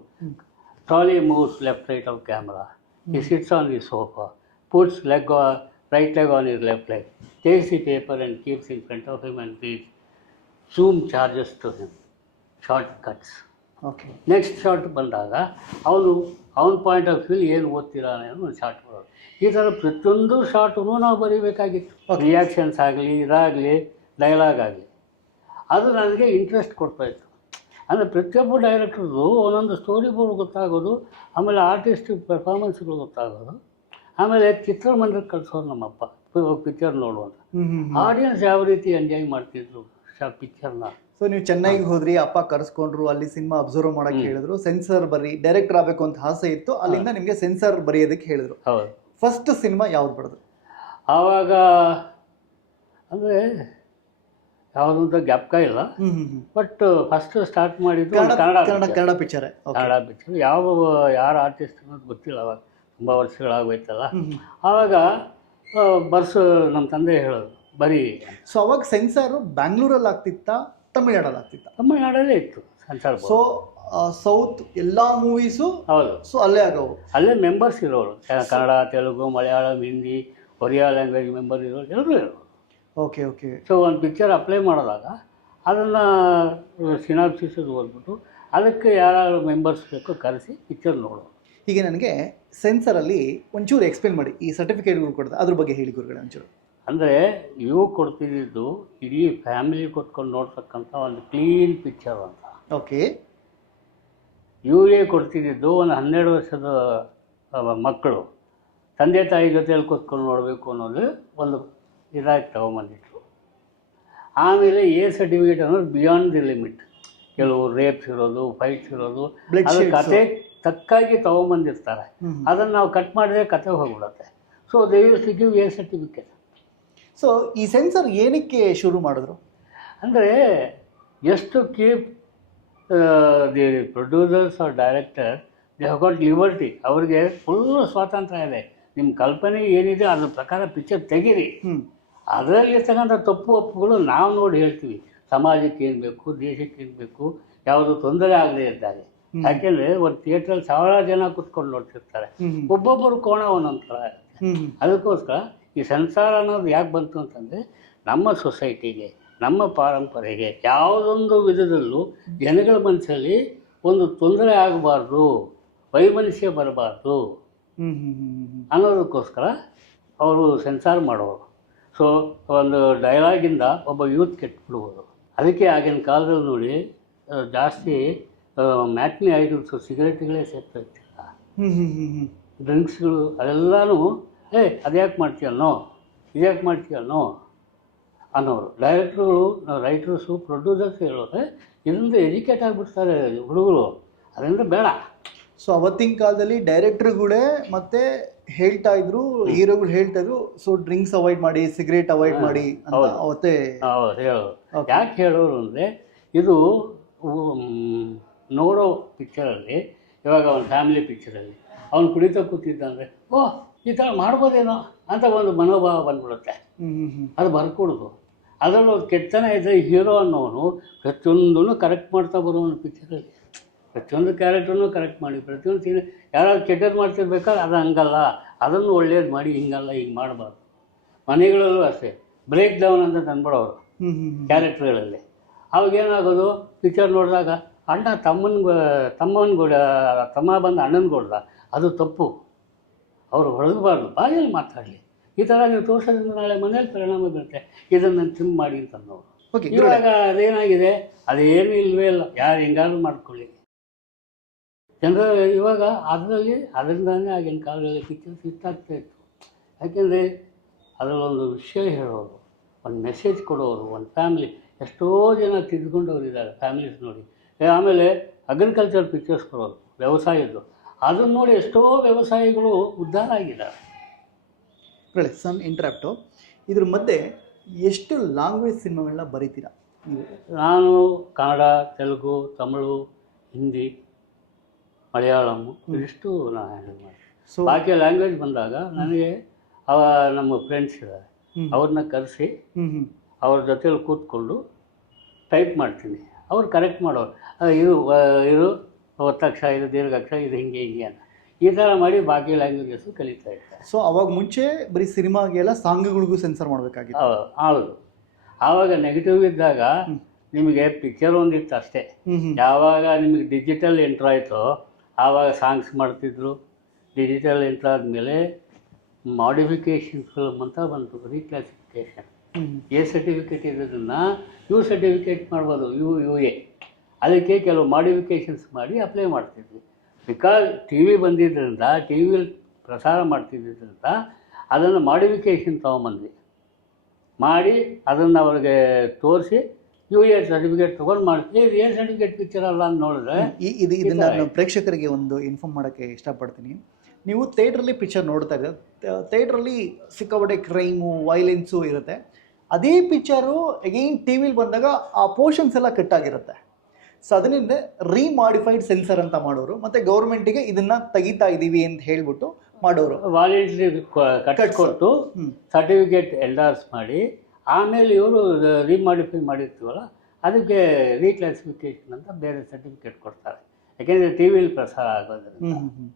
trolley moves left right of camera he sits on the sofa puts leg right leg on on left left leg, takes paper paper and keeps in front of him and charges Zoom charges to him. Short cuts. Okay next shot ಬಂದಾಗ ಅವನು ಅವನ point of view ಏನು ಓದ್ತಿದ್ದಾನೆ ಅನ್ನೋ ಒಂದು short ಬರೋದು. ಈ ಥರ ಪ್ರತಿಯೊಂದು ಶಾರ್ಟ್ನು ನಾವು ಬರೀಬೇಕಾಗಿತ್ತು. ರಿಯಾಕ್ಷನ್ಸ್ ಆಗಲಿ ಇದಾಗಲಿ ಡೈಲಾಗ್ ಆಗಲಿ. ಅದು ನನಗೆ ಇಂಟ್ರೆಸ್ಟ್ ಕೊಡ್ತಾಯಿತ್ತು ಅಂದರೆ ಪ್ರತಿಯೊಬ್ಬ ಡೈರೆಕ್ಟ್ರದ್ದು ಒಂದೊಂದು ಸ್ಟೋರಿ ಬೋರ್ಡ್ ಗೊತ್ತಾಗೋದು ಆಮೇಲೆ ಆರ್ಟಿಸ್ಟ್ ಪರ್ಫಾರ್ಮೆನ್ಸ್ಗಳು ಗೊತ್ತಾಗೋದು ಆಮೇಲೆ ಚಿತ್ರಮಂದಿರಕ್ಕೆ ಕಳಿಸೋರು ನಮ್ಮಪ್ಪ. ಪಿಕ್ಚರ್ ಹ್ಮ್ ಆಡಿಯನ್ಸ್ ಯಾವ ರೀತಿ ಎಂಜಾಯ್ ಮಾಡ್ತಿದ್ರು ಶಾ ಪಿಕ್ಚರ್ನ ಸೊ ನೀವು ಚೆನ್ನೈಗೆ ಹೋದ್ರಿ ಅಪ್ಪ ಕರೆಸ್ಕೊಂಡ್ರು ಅಲ್ಲಿ ಸಿನಿಮಾ ಅಬ್ಸರ್ವ್ ಮಾಡಕ್ ಹೇಳಿದ್ರು ಸೆನ್ಸರ್ ಬರಿ ಡೈರೆಕ್ಟರ್ ಆಗಬೇಕು ಅಂತ ಆಸೆ ಇತ್ತು ಅಲ್ಲಿಂದ ನಿಮಗೆ ಸೆನ್ಸರ್ ಬರೆಯೋದಕ್ಕೆ ಹೇಳಿದ್ರು. ಹೌದು. ಫಸ್ಟ್ ಸಿನಿಮಾ ಯಾವ್ದು ಬರೋದು ಆವಾಗ ಅಂದರೆ ಯಾವುದು ಅಂತ ಜ್ಞಾಪಕ ಇಲ್ಲ. ಬಟ್ ಫಸ್ಟ್ ಸ್ಟಾರ್ಟ್ ಮಾಡಿದ್ದು ಕನ್ನಡ ಕನ್ನಡ ಪಿಕ್ಚರ್ ಕನ್ನಡ ಪಿಕ್ಚರ್ ಯಾವ ಯಾರು ಆರ್ಟಿಸ್ಟ್ ಅನ್ನೋದು ಗೊತ್ತಿಲ್ಲ ಅವಾಗ. ತುಂಬ ವರ್ಷಗಳಾಗೋಯ್ತಲ್ಲ. ಆವಾಗ ಬರ್ಸು ನಮ್ಮ ತಂದೆ ಹೇಳೋದು ಬರೀ. ಸೊ ಅವಾಗ ಸೆನ್ಸಾರು ಬ್ಯಾಂಗ್ಳೂರಲ್ಲಿ ಆಗ್ತಿತ್ತಾ ತಮಿಳ್ನಾಡಲ್ಲಿ ಆಗ್ತಿತ್ತ ತಮಿಳ್ನಾಡಲ್ಲೇ ಇತ್ತು ಸೆನ್ಸಾರ್ ಸೊ ಸೌತ್ ಎಲ್ಲ ಮೂವೀಸು ಹೌದು. ಸೊ ಅಲ್ಲೇ ಆಗವು. ಅಲ್ಲೇ ಮೆಂಬರ್ಸ್ ಇರೋರು. ಕನ್ನಡ ತೆಲುಗು ಮಲಯಾಳಂ ಹಿಂದಿ ಒರಿಯಾ ಲ್ಯಾಂಗ್ವೇಜ್ ಮೆಂಬರ್ ಇರೋರು. ಎಲ್ಲರೂ ಇರೋರು. ಓಕೆ ಓಕೆ ಸೊ ಒಂದು ಪಿಕ್ಚರ್ ಅಪ್ಲೈ ಮಾಡಿದಾಗ ಅದನ್ನು ಸಿನಾಪ್ಸಿಸ್ ಓದ್ಬಿಟ್ಟು ಅದಕ್ಕೆ ಯಾರು ಮೆಂಬರ್ಸ್ ಬೇಕು ಕರೆಸಿ ಪಿಕ್ಚರ್ ನೋಡೋರು ಹೀಗೆ ನನಗೆ ಸೆನ್ಸರಲ್ಲಿ ಒಂಚೂರು ಎಕ್ಸ್ಪ್ಲೇನ್ ಮಾಡಿ ಈ ಸರ್ಟಿಫಿಕೇಟ್ಗಳು ಕೊಡ್ತಾರೆ ಅದ್ರ ಬಗ್ಗೆ ಹೇಳಿ ಗುರುಗಳೇ ಒಂಚೂರು. ಅಂದರೆ ಇವು ಕೊಡ್ತಿದ್ದು ಇಡೀ ಫ್ಯಾಮಿಲಿ ಕೊಟ್ಕೊಂಡು ನೋಡ್ತಕ್ಕಂಥ ಒಂದು ಕ್ಲೀನ್ ಪಿಕ್ಚರ್ ಅಂತ. ಓಕೆ ಇವು ಎ ಕೊಡ್ತಿದ್ದು ಒಂದು ಹನ್ನೆರಡು ವರ್ಷದ ಮಕ್ಕಳು. ತಂದೆ ತಾಯಿ ಜೊತೆಯಲ್ಲಿ ಕೂತ್ಕೊಂಡು ನೋಡಬೇಕು ಅನ್ನೋದು ಒಂದು ಇದಾಗಿ ತಗೊಂಬಂದಿಟ್ರು ಆಮೇಲೆ ಎ ಸರ್ಟಿಫಿಕೇಟ್ ಅನ್ನೋದು ಬಿಯಾಂಡ್ ದಿ ಲಿಮಿಟ್ ಕೆಲವು ರೇಪ್ಸ್ ಇರೋದು ಫೈಟ್ಸ್ ಇರೋದು ಅದು. ಕತೆ ತಕ್ಕಾಗಿ ತಗೊಂಬಂದಿರ್ತಾರೆ. ಅದನ್ನು ನಾವು ಕಟ್ ಮಾಡಿದ್ರೆ ಕತೆ ಹೋಗ್ಬಿಡುತ್ತೆ. So they use to give a certificate so ಈ ಸೆನ್ಸರ್ ಏನಕ್ಕೆ ಶುರು ಮಾಡಿದ್ರು? ಅಂದರೆ ಎಷ್ಟು keep the producers or director they have got liberty ಅವ್ರಿಗೆ ಫುಲ್ ಸ್ವಾತಂತ್ರ್ಯ ಇದೆ. ನಿಮ್ಮ ಕಲ್ಪನೆ ಏನಿದೆ ಅದ್ರ ಪ್ರಕಾರ ಪಿಕ್ಚರ್ ತೆಗೀರಿ. ಅದರಲ್ಲಿರ್ತಕ್ಕಂಥ ತಪ್ಪು ಒಪ್ಪುಗಳು ನಾವು ನೋಡಿ ಹೇಳ್ತೀವಿ. ಸಮಾಜಕ್ಕೆ ಏನು ಬೇಕು ದೇಶಕ್ಕೆ ಏನು ಬೇಕು ಯಾವುದು ತೊಂದರೆ ಆಗದೆ ಇದ್ದಾರೆ ಯಾಕೆಂದ್ರೆ ಒಂದು ಥಿಯೇಟ್ರಲ್ಲಿ ಸಾವಿರಾರು ಜನ ಕುತ್ಕೊಂಡು ನೋಡ್ತಿರ್ತಾರೆ. ಒಬ್ಬೊಬ್ಬರು ಕೋಣ ಒಂದೊಂದು ಥರ ಇರುತ್ತೆ. ಅದಕ್ಕೋಸ್ಕರ ಈ ಸಂಸಾರ ಅನ್ನೋದು ಯಾಕೆ ಬಂತು ಅಂತಂದರೆ ನಮ್ಮ ಸೊಸೈಟಿಗೆ ನಮ್ಮ ಪಾರಂಪರೆಗೆ ಯಾವುದೊಂದು ವಿಧದಲ್ಲೂ ಜನಗಳ ಮನಸ್ಸಲ್ಲಿ ಒಂದು ತೊಂದರೆ ಆಗಬಾರ್ದು ವೈಮನಸ್ಯ ಬರಬಾರ್ದು ಅನ್ನೋದಕ್ಕೋಸ್ಕರ ಅವರು ಸೆನ್ಸಾರ್ ಮಾಡೋರು. ಸೊ ಒಂದು ಡೈಲಾಗಿಂದ ಒಬ್ಬ ಯೂತ್ ಕೆಟ್ಬಿಡ್ಬೋದು. ಅದಕ್ಕೆ ಆಗಿನ ಕಾಲದಲ್ಲಿ ನೋಡಿ ಜಾಸ್ತಿ ಮ್ಯಾಟ್ನಿ ಐಟಮ್ಸು ಸಿಗರೇಟ್ಗಳೇ ಸೇರ್ತಾ ಇರ್ತಿಲ್ಲ. ಡ್ರಿಂಕ್ಸ್ಗಳು ಅದೆಲ್ಲನೂ ಏ ಅದ್ಯಾಕೆ ಮಾಡ್ತೀಯಲ್ನೋ ಇದ್ಯಾಕೆ ಮಾಡ್ತೀಯಲ್ನೋ ಅನ್ನೋರು. ಡೈರೆಕ್ಟ್ರುಗಳು ರೈಟರ್ಸು ಪ್ರೊಡ್ಯೂಸರ್ಸ್ ಹೇಳೋರೆ ಇದರಿಂದ ಎಜುಕೇಟ್ ಆಗಿಬಿಡ್ತಾರೆ ಹುಡುಗರು. ಅದರಿಂದ ಬೇಡ. ಸೊ ಅವತ್ತಿನ ಕಾಲದಲ್ಲಿ ಡೈರೆಕ್ಟ್ರುಗಳೇ ಮತ್ತೆ ಹೇಳ್ತಾ ಇದ್ರು ಹೀರೋಗಳು ಹೇಳ್ತಾ ಇದ್ರು ಸೊ ಡ್ರಿಂಕ್ಸ್ ಅವಾಯ್ಡ್ ಮಾಡಿ ಸಿಗರೇಟ್ ಅವಾಯ್ಡ್ ಮಾಡಿ ಅಂತ. ಅವತ್ತೇ ಹೌದು ಹೇಳೋರು. ಯಾಕೆ ಹೇಳೋರು ಅಂದರೆ ಇದು ನೋಡೋ ಪಿಕ್ಚರಲ್ಲಿ ಇವಾಗ ಅವನ ಫ್ಯಾಮಿಲಿ ಪಿಕ್ಚರಲ್ಲಿ ಅವನು ಕುಡಿತಾ ಕೂತಿದ್ದಂದರೆ ಓ ಈ ಥರ ಮಾಡ್ಬೋದೇನೋ ಅಂತ ಒಂದು ಮನೋಭಾವ ಬಂದ್ಬಿಡುತ್ತೆ. ಅದು ಬರ್ಕೊಡೋದು. ಅದರಲ್ಲೂ ಒಂದು ಕೆಟ್ಟತನ ಇದ್ದರೆ ಹೀರೋ ಅನ್ನೋನು ಪ್ರತಿಯೊಂದೂ ಕರೆಕ್ಟ್ ಮಾಡ್ತಾ ಬರೋನು ಪಿಕ್ಚರಲ್ಲಿ. ಪ್ರತಿಯೊಂದು ಕ್ಯಾರೆಕ್ಟರ್ನು ಕರೆಕ್ಟ್ ಮಾಡಿ ಪ್ರತಿಯೊಂದು ಸೀನ್ ಯಾರಾದ್ರು ಕೆಟ್ಟದ್ದು ಮಾಡ್ತಿರ್ಬೇಕಾದ್ರೆ ಅದು ಹಂಗಲ್ಲ. ಅದನ್ನು ಒಳ್ಳೇದು ಮಾಡಿ ಹಿಂಗಲ್ಲ ಹಿಂಗೆ ಮಾಡಬಾರ್ದು. ಮನೆಗಳಲ್ಲೂ ಅಷ್ಟೇ. ಬ್ರೇಕ್ ಡೌನ್ ಅಂತ ತಂದ್ಬಿಡೋರು ಕ್ಯಾರೆಕ್ಟ್ರ್ಗಳಲ್ಲಿ ಅವಾಗ ಏನಾಗೋದು? ಪಿಕ್ಚರ್ ನೋಡಿದಾಗ ಅಣ್ಣ ತಮ್ಮನ ತಮ್ಮನ ಕೂಡ ತಮ್ಮ ಬಂದು ಅಣ್ಣನ ಕೊಡ್ದ ಅದು ತಪ್ಪು. ಅವರು ಹೊರಗಬಾರ್ದು ಬಾಯಲ್ಲಿ ಮಾತಾಡಲಿ. ಈ ಥರ ನೀವು ತೋರಿಸೋದ್ರಿಂದ ನಾಳೆ ಮನೇಲಿ ಪರಿಣಾಮ ಬೀರುತ್ತೆ. ಇದನ್ನು ಟ್ರಿಮ್ ಮಾಡಿ ಅಂತ ಅನ್ನೋರು ಓಕೆ ಇವಾಗ ಅದೇನಾಗಿದೆ? ಅದೇನು ಇಲ್ವೇ ಇಲ್ಲ. ಯಾರು ಹೆಂಗಾದ್ರೂ ಮಾಡ್ಕೊಳ್ಳಿ. ಜನರ ಇವಾಗ ಅದರಲ್ಲಿ ಅದರಿಂದಾನೇ ಆಗಿನ ಕಾಲದಲ್ಲಿ ಪಿಕ್ಚರ್ಸ್ ಹಿಟ್ಟಾಗ್ತಾ ಇತ್ತು. ಯಾಕೆಂದರೆ ಅದರಲ್ಲೊಂದು ವಿಷಯ ಹೇಳೋರು ಒಂದು ಮೆಸೇಜ್ ಕೊಡೋರು ಒಂದು ಫ್ಯಾಮಿಲಿ ಎಷ್ಟೋ ಜನ ತಿದ್ದುಕೊಂಡವ್ರಿದ್ದಾರೆ ಫ್ಯಾಮಿಲೀಸ್ ನೋಡಿ. ಆಮೇಲೆ ಅಗ್ರಿಕಲ್ಚರ್ ಪಿಕ್ಚರ್ಸ್ ಕೊಡೋರು ವ್ಯವಸಾಯದ್ದು. ಅದನ್ನು ನೋಡಿ ಎಷ್ಟೋ ವ್ಯವಸಾಯಿಗಳು ಉದ್ಧಾರ ಆಗಿದ್ದಾರೆ. ಸಮ್ ಇಂಟ್ರಾಪ್ಟು ಇದ್ರ ಮಧ್ಯೆ ಎಷ್ಟು ಲ್ಯಾಂಗ್ವೇಜ್ ಸಿನಿಮಾಗಳನ್ನ ಬರೀತೀರಾ ನೀವು? ನಾನು ಕನ್ನಡ ತೆಲುಗು ತಮಿಳು ಹಿಂದಿ ಮಲಯಾಳಂ ಇಷ್ಟು ನಾನು ಹ್ಯಾಂಡಲ್ ಮಾಡಿ ಸೊ ಬಾಕಿ ಲ್ಯಾಂಗ್ವೇಜ್ ಬಂದಾಗ ನನಗೆ ಅವ ನಮ್ಮ ಫ್ರೆಂಡ್ಸ್ ಇದ್ದಾರೆ. ಅವ್ರನ್ನ ಕರೆಸಿ ಅವ್ರ ಜೊತೇಲಿ ಕೂತ್ಕೊಂಡು ಟೈಪ್ ಮಾಡ್ತೀನಿ. ಅವ್ರು ಕರೆಕ್ಟ್ ಮಾಡೋರು. ಇದು ಇದು ಒತ್ತಕ್ಷ ಇದು ದೀರ್ಘಕ್ಷ ಇದು ಹಿಂಗೆ ಹಿಂಗೆ ಅಂತ. ಈ ಥರ ಮಾಡಿ ಬಾಕಿ ಲ್ಯಾಂಗ್ವೇಜಸ್ಸು ಕಲಿತಾ ಇರ್ತಾರೆ. ಸೊ ಅವಾಗ ಮುಂಚೆ ಬರೀ ಸಿನಿಮಾಗೆಲ್ಲ ಸಾಂಗ್ಗಳಿಗೂ ಸೆನ್ಸರ್ ಮಾಡಬೇಕಾಗಿತ್ತು. ಹೌದು ಹೌದು. ಆವಾಗ ನೆಗೆಟಿವ್ ಇದ್ದಾಗ ನಿಮಗೆ ಪಿಕ್ಚರ್ ಒಂದಿತ್ತು ಅಷ್ಟೇ. ಯಾವಾಗ ನಿಮಗೆ ಡಿಜಿಟಲ್ ಎಂಟ್ರ್ ಆಯಿತೋ ಆವಾಗ ಸಾಂಗ್ಸ್ ಮಾಡ್ತಿದ್ರು. ಡಿಜಿಟಲ್ ಎಂಟ್ರ್ ಆದಮೇಲೆ ಮಾಡಿಫಿಕೇಶನ್ ಫಿಲ್ಮ್ ಅಂತ ಬಂತು ರೀಕ್ಲಾಸಿಫಿಕೇಷನ್ ಹ್ಮ್. ಎ ಸರ್ಟಿಫಿಕೇಟ್ ಇರೋದನ್ನು ಯು ಸರ್ಟಿಫಿಕೇಟ್ ಮಾಡ್ಬೋದು ಯು ಯು ಎ ಅದಕ್ಕೆ ಕೆಲವು ಮಾಡಿಫಿಕೇಷನ್ಸ್ ಮಾಡಿ ಅಪ್ಲೈ ಮಾಡ್ತಿದ್ವಿ. ಬಿಕಾಸ್ ಟಿ ವಿ ಬಂದಿದ್ದರಿಂದ ಟಿ ವಿಲಿ ಪ್ರಸಾರ ಮಾಡ್ತಿದ್ದರಿಂದ ಅದನ್ನು ಮಾಡಿಫಿಕೇಷನ್ ತೊಗೊಂಬಂದ್ವಿ. ಮಾಡಿ ಅದನ್ನು ಅವ್ರಿಗೆ ತೋರಿಸಿ ಯು ಎ ಸರ್ಟಿಫಿಕೇಟ್ ತೊಗೊಂಡು ಮಾಡ್ತೀವಿ ಇದು ಏನು ಸರ್ಟಿಫಿಕೇಟ್ ಪಿಕ್ಚರ್ ಅಲ್ಲ ಅಂತ ನೋಡಿದ್ರೆ ಈ ಇದು ಇದನ್ನು ನಾನು ಪ್ರೇಕ್ಷಕರಿಗೆ ಒಂದು ಇನ್ಫಾರ್ಮ್ ಮಾಡೋಕ್ಕೆ ಇಷ್ಟಪಡ್ತೀನಿ. ನೀವು ಥೇಟ್ರಲ್ಲಿ ಪಿಕ್ಚರ್ ನೋಡ್ತಾ ಥೇಟ್ರಲ್ಲಿ ಥಿಯೇಟ್ರಲ್ಲಿ ಸಿಕ್ಕಾಪಟ್ಟೆ ಕ್ರೈಮು ವೈಲೆನ್ಸು ಇರುತ್ತೆ. ಅದೇ ಪಿಕ್ಚರು ಅಗೈನ್ ಟಿ ವಿಲಿ ಬಂದಾಗ ಆ ಪೋರ್ಷನ್ಸ್ ಎಲ್ಲ ಕಟ್ ಆಗಿರುತ್ತೆ. ಸೊ ಅದರಿಂದ ರೀಮಾಡಿಫೈಡ್ ಸೆನ್ಸರ್ ಅಂತ ಮಾಡೋರು ಮತ್ತು ಗೌರ್ಮೆಂಟಿಗೆ ಇದನ್ನ ತೆಗಿತಾ ಇದೀವಿ ಅಂತ ಹೇಳ್ಬಿಟ್ಟು ಮಾಡೋರು. ವ್ಯಾಲಿಡಿಟಿ ಕಟ್ ಕೊಟ್ಟು ಸರ್ಟಿಫಿಕೇಟ್ ಎಲ್ಡಾರ್ಸ್ ಮಾಡಿ ಆಮೇಲೆ ಇವರು ರೀಮಾಡಿಫೈ ಮಾಡಿರ್ತೀವಲ್ಲ ಅದಕ್ಕೆ ರೀಕ್ಲಾಸಿಫಿಕೇಶನ್ ಅಂತ ಬೇರೆ ಸರ್ಟಿಫಿಕೇಟ್ ಕೊಡ್ತಾರೆ. ಯಾಕೆಂದರೆ ಟಿ ವಿಲಿ ಪ್ರಸಾರ ಆಗೋದ್ರಿಂದ. ಹ್ಮ್ ಹ್ಮ್ ಹ್ಮ್.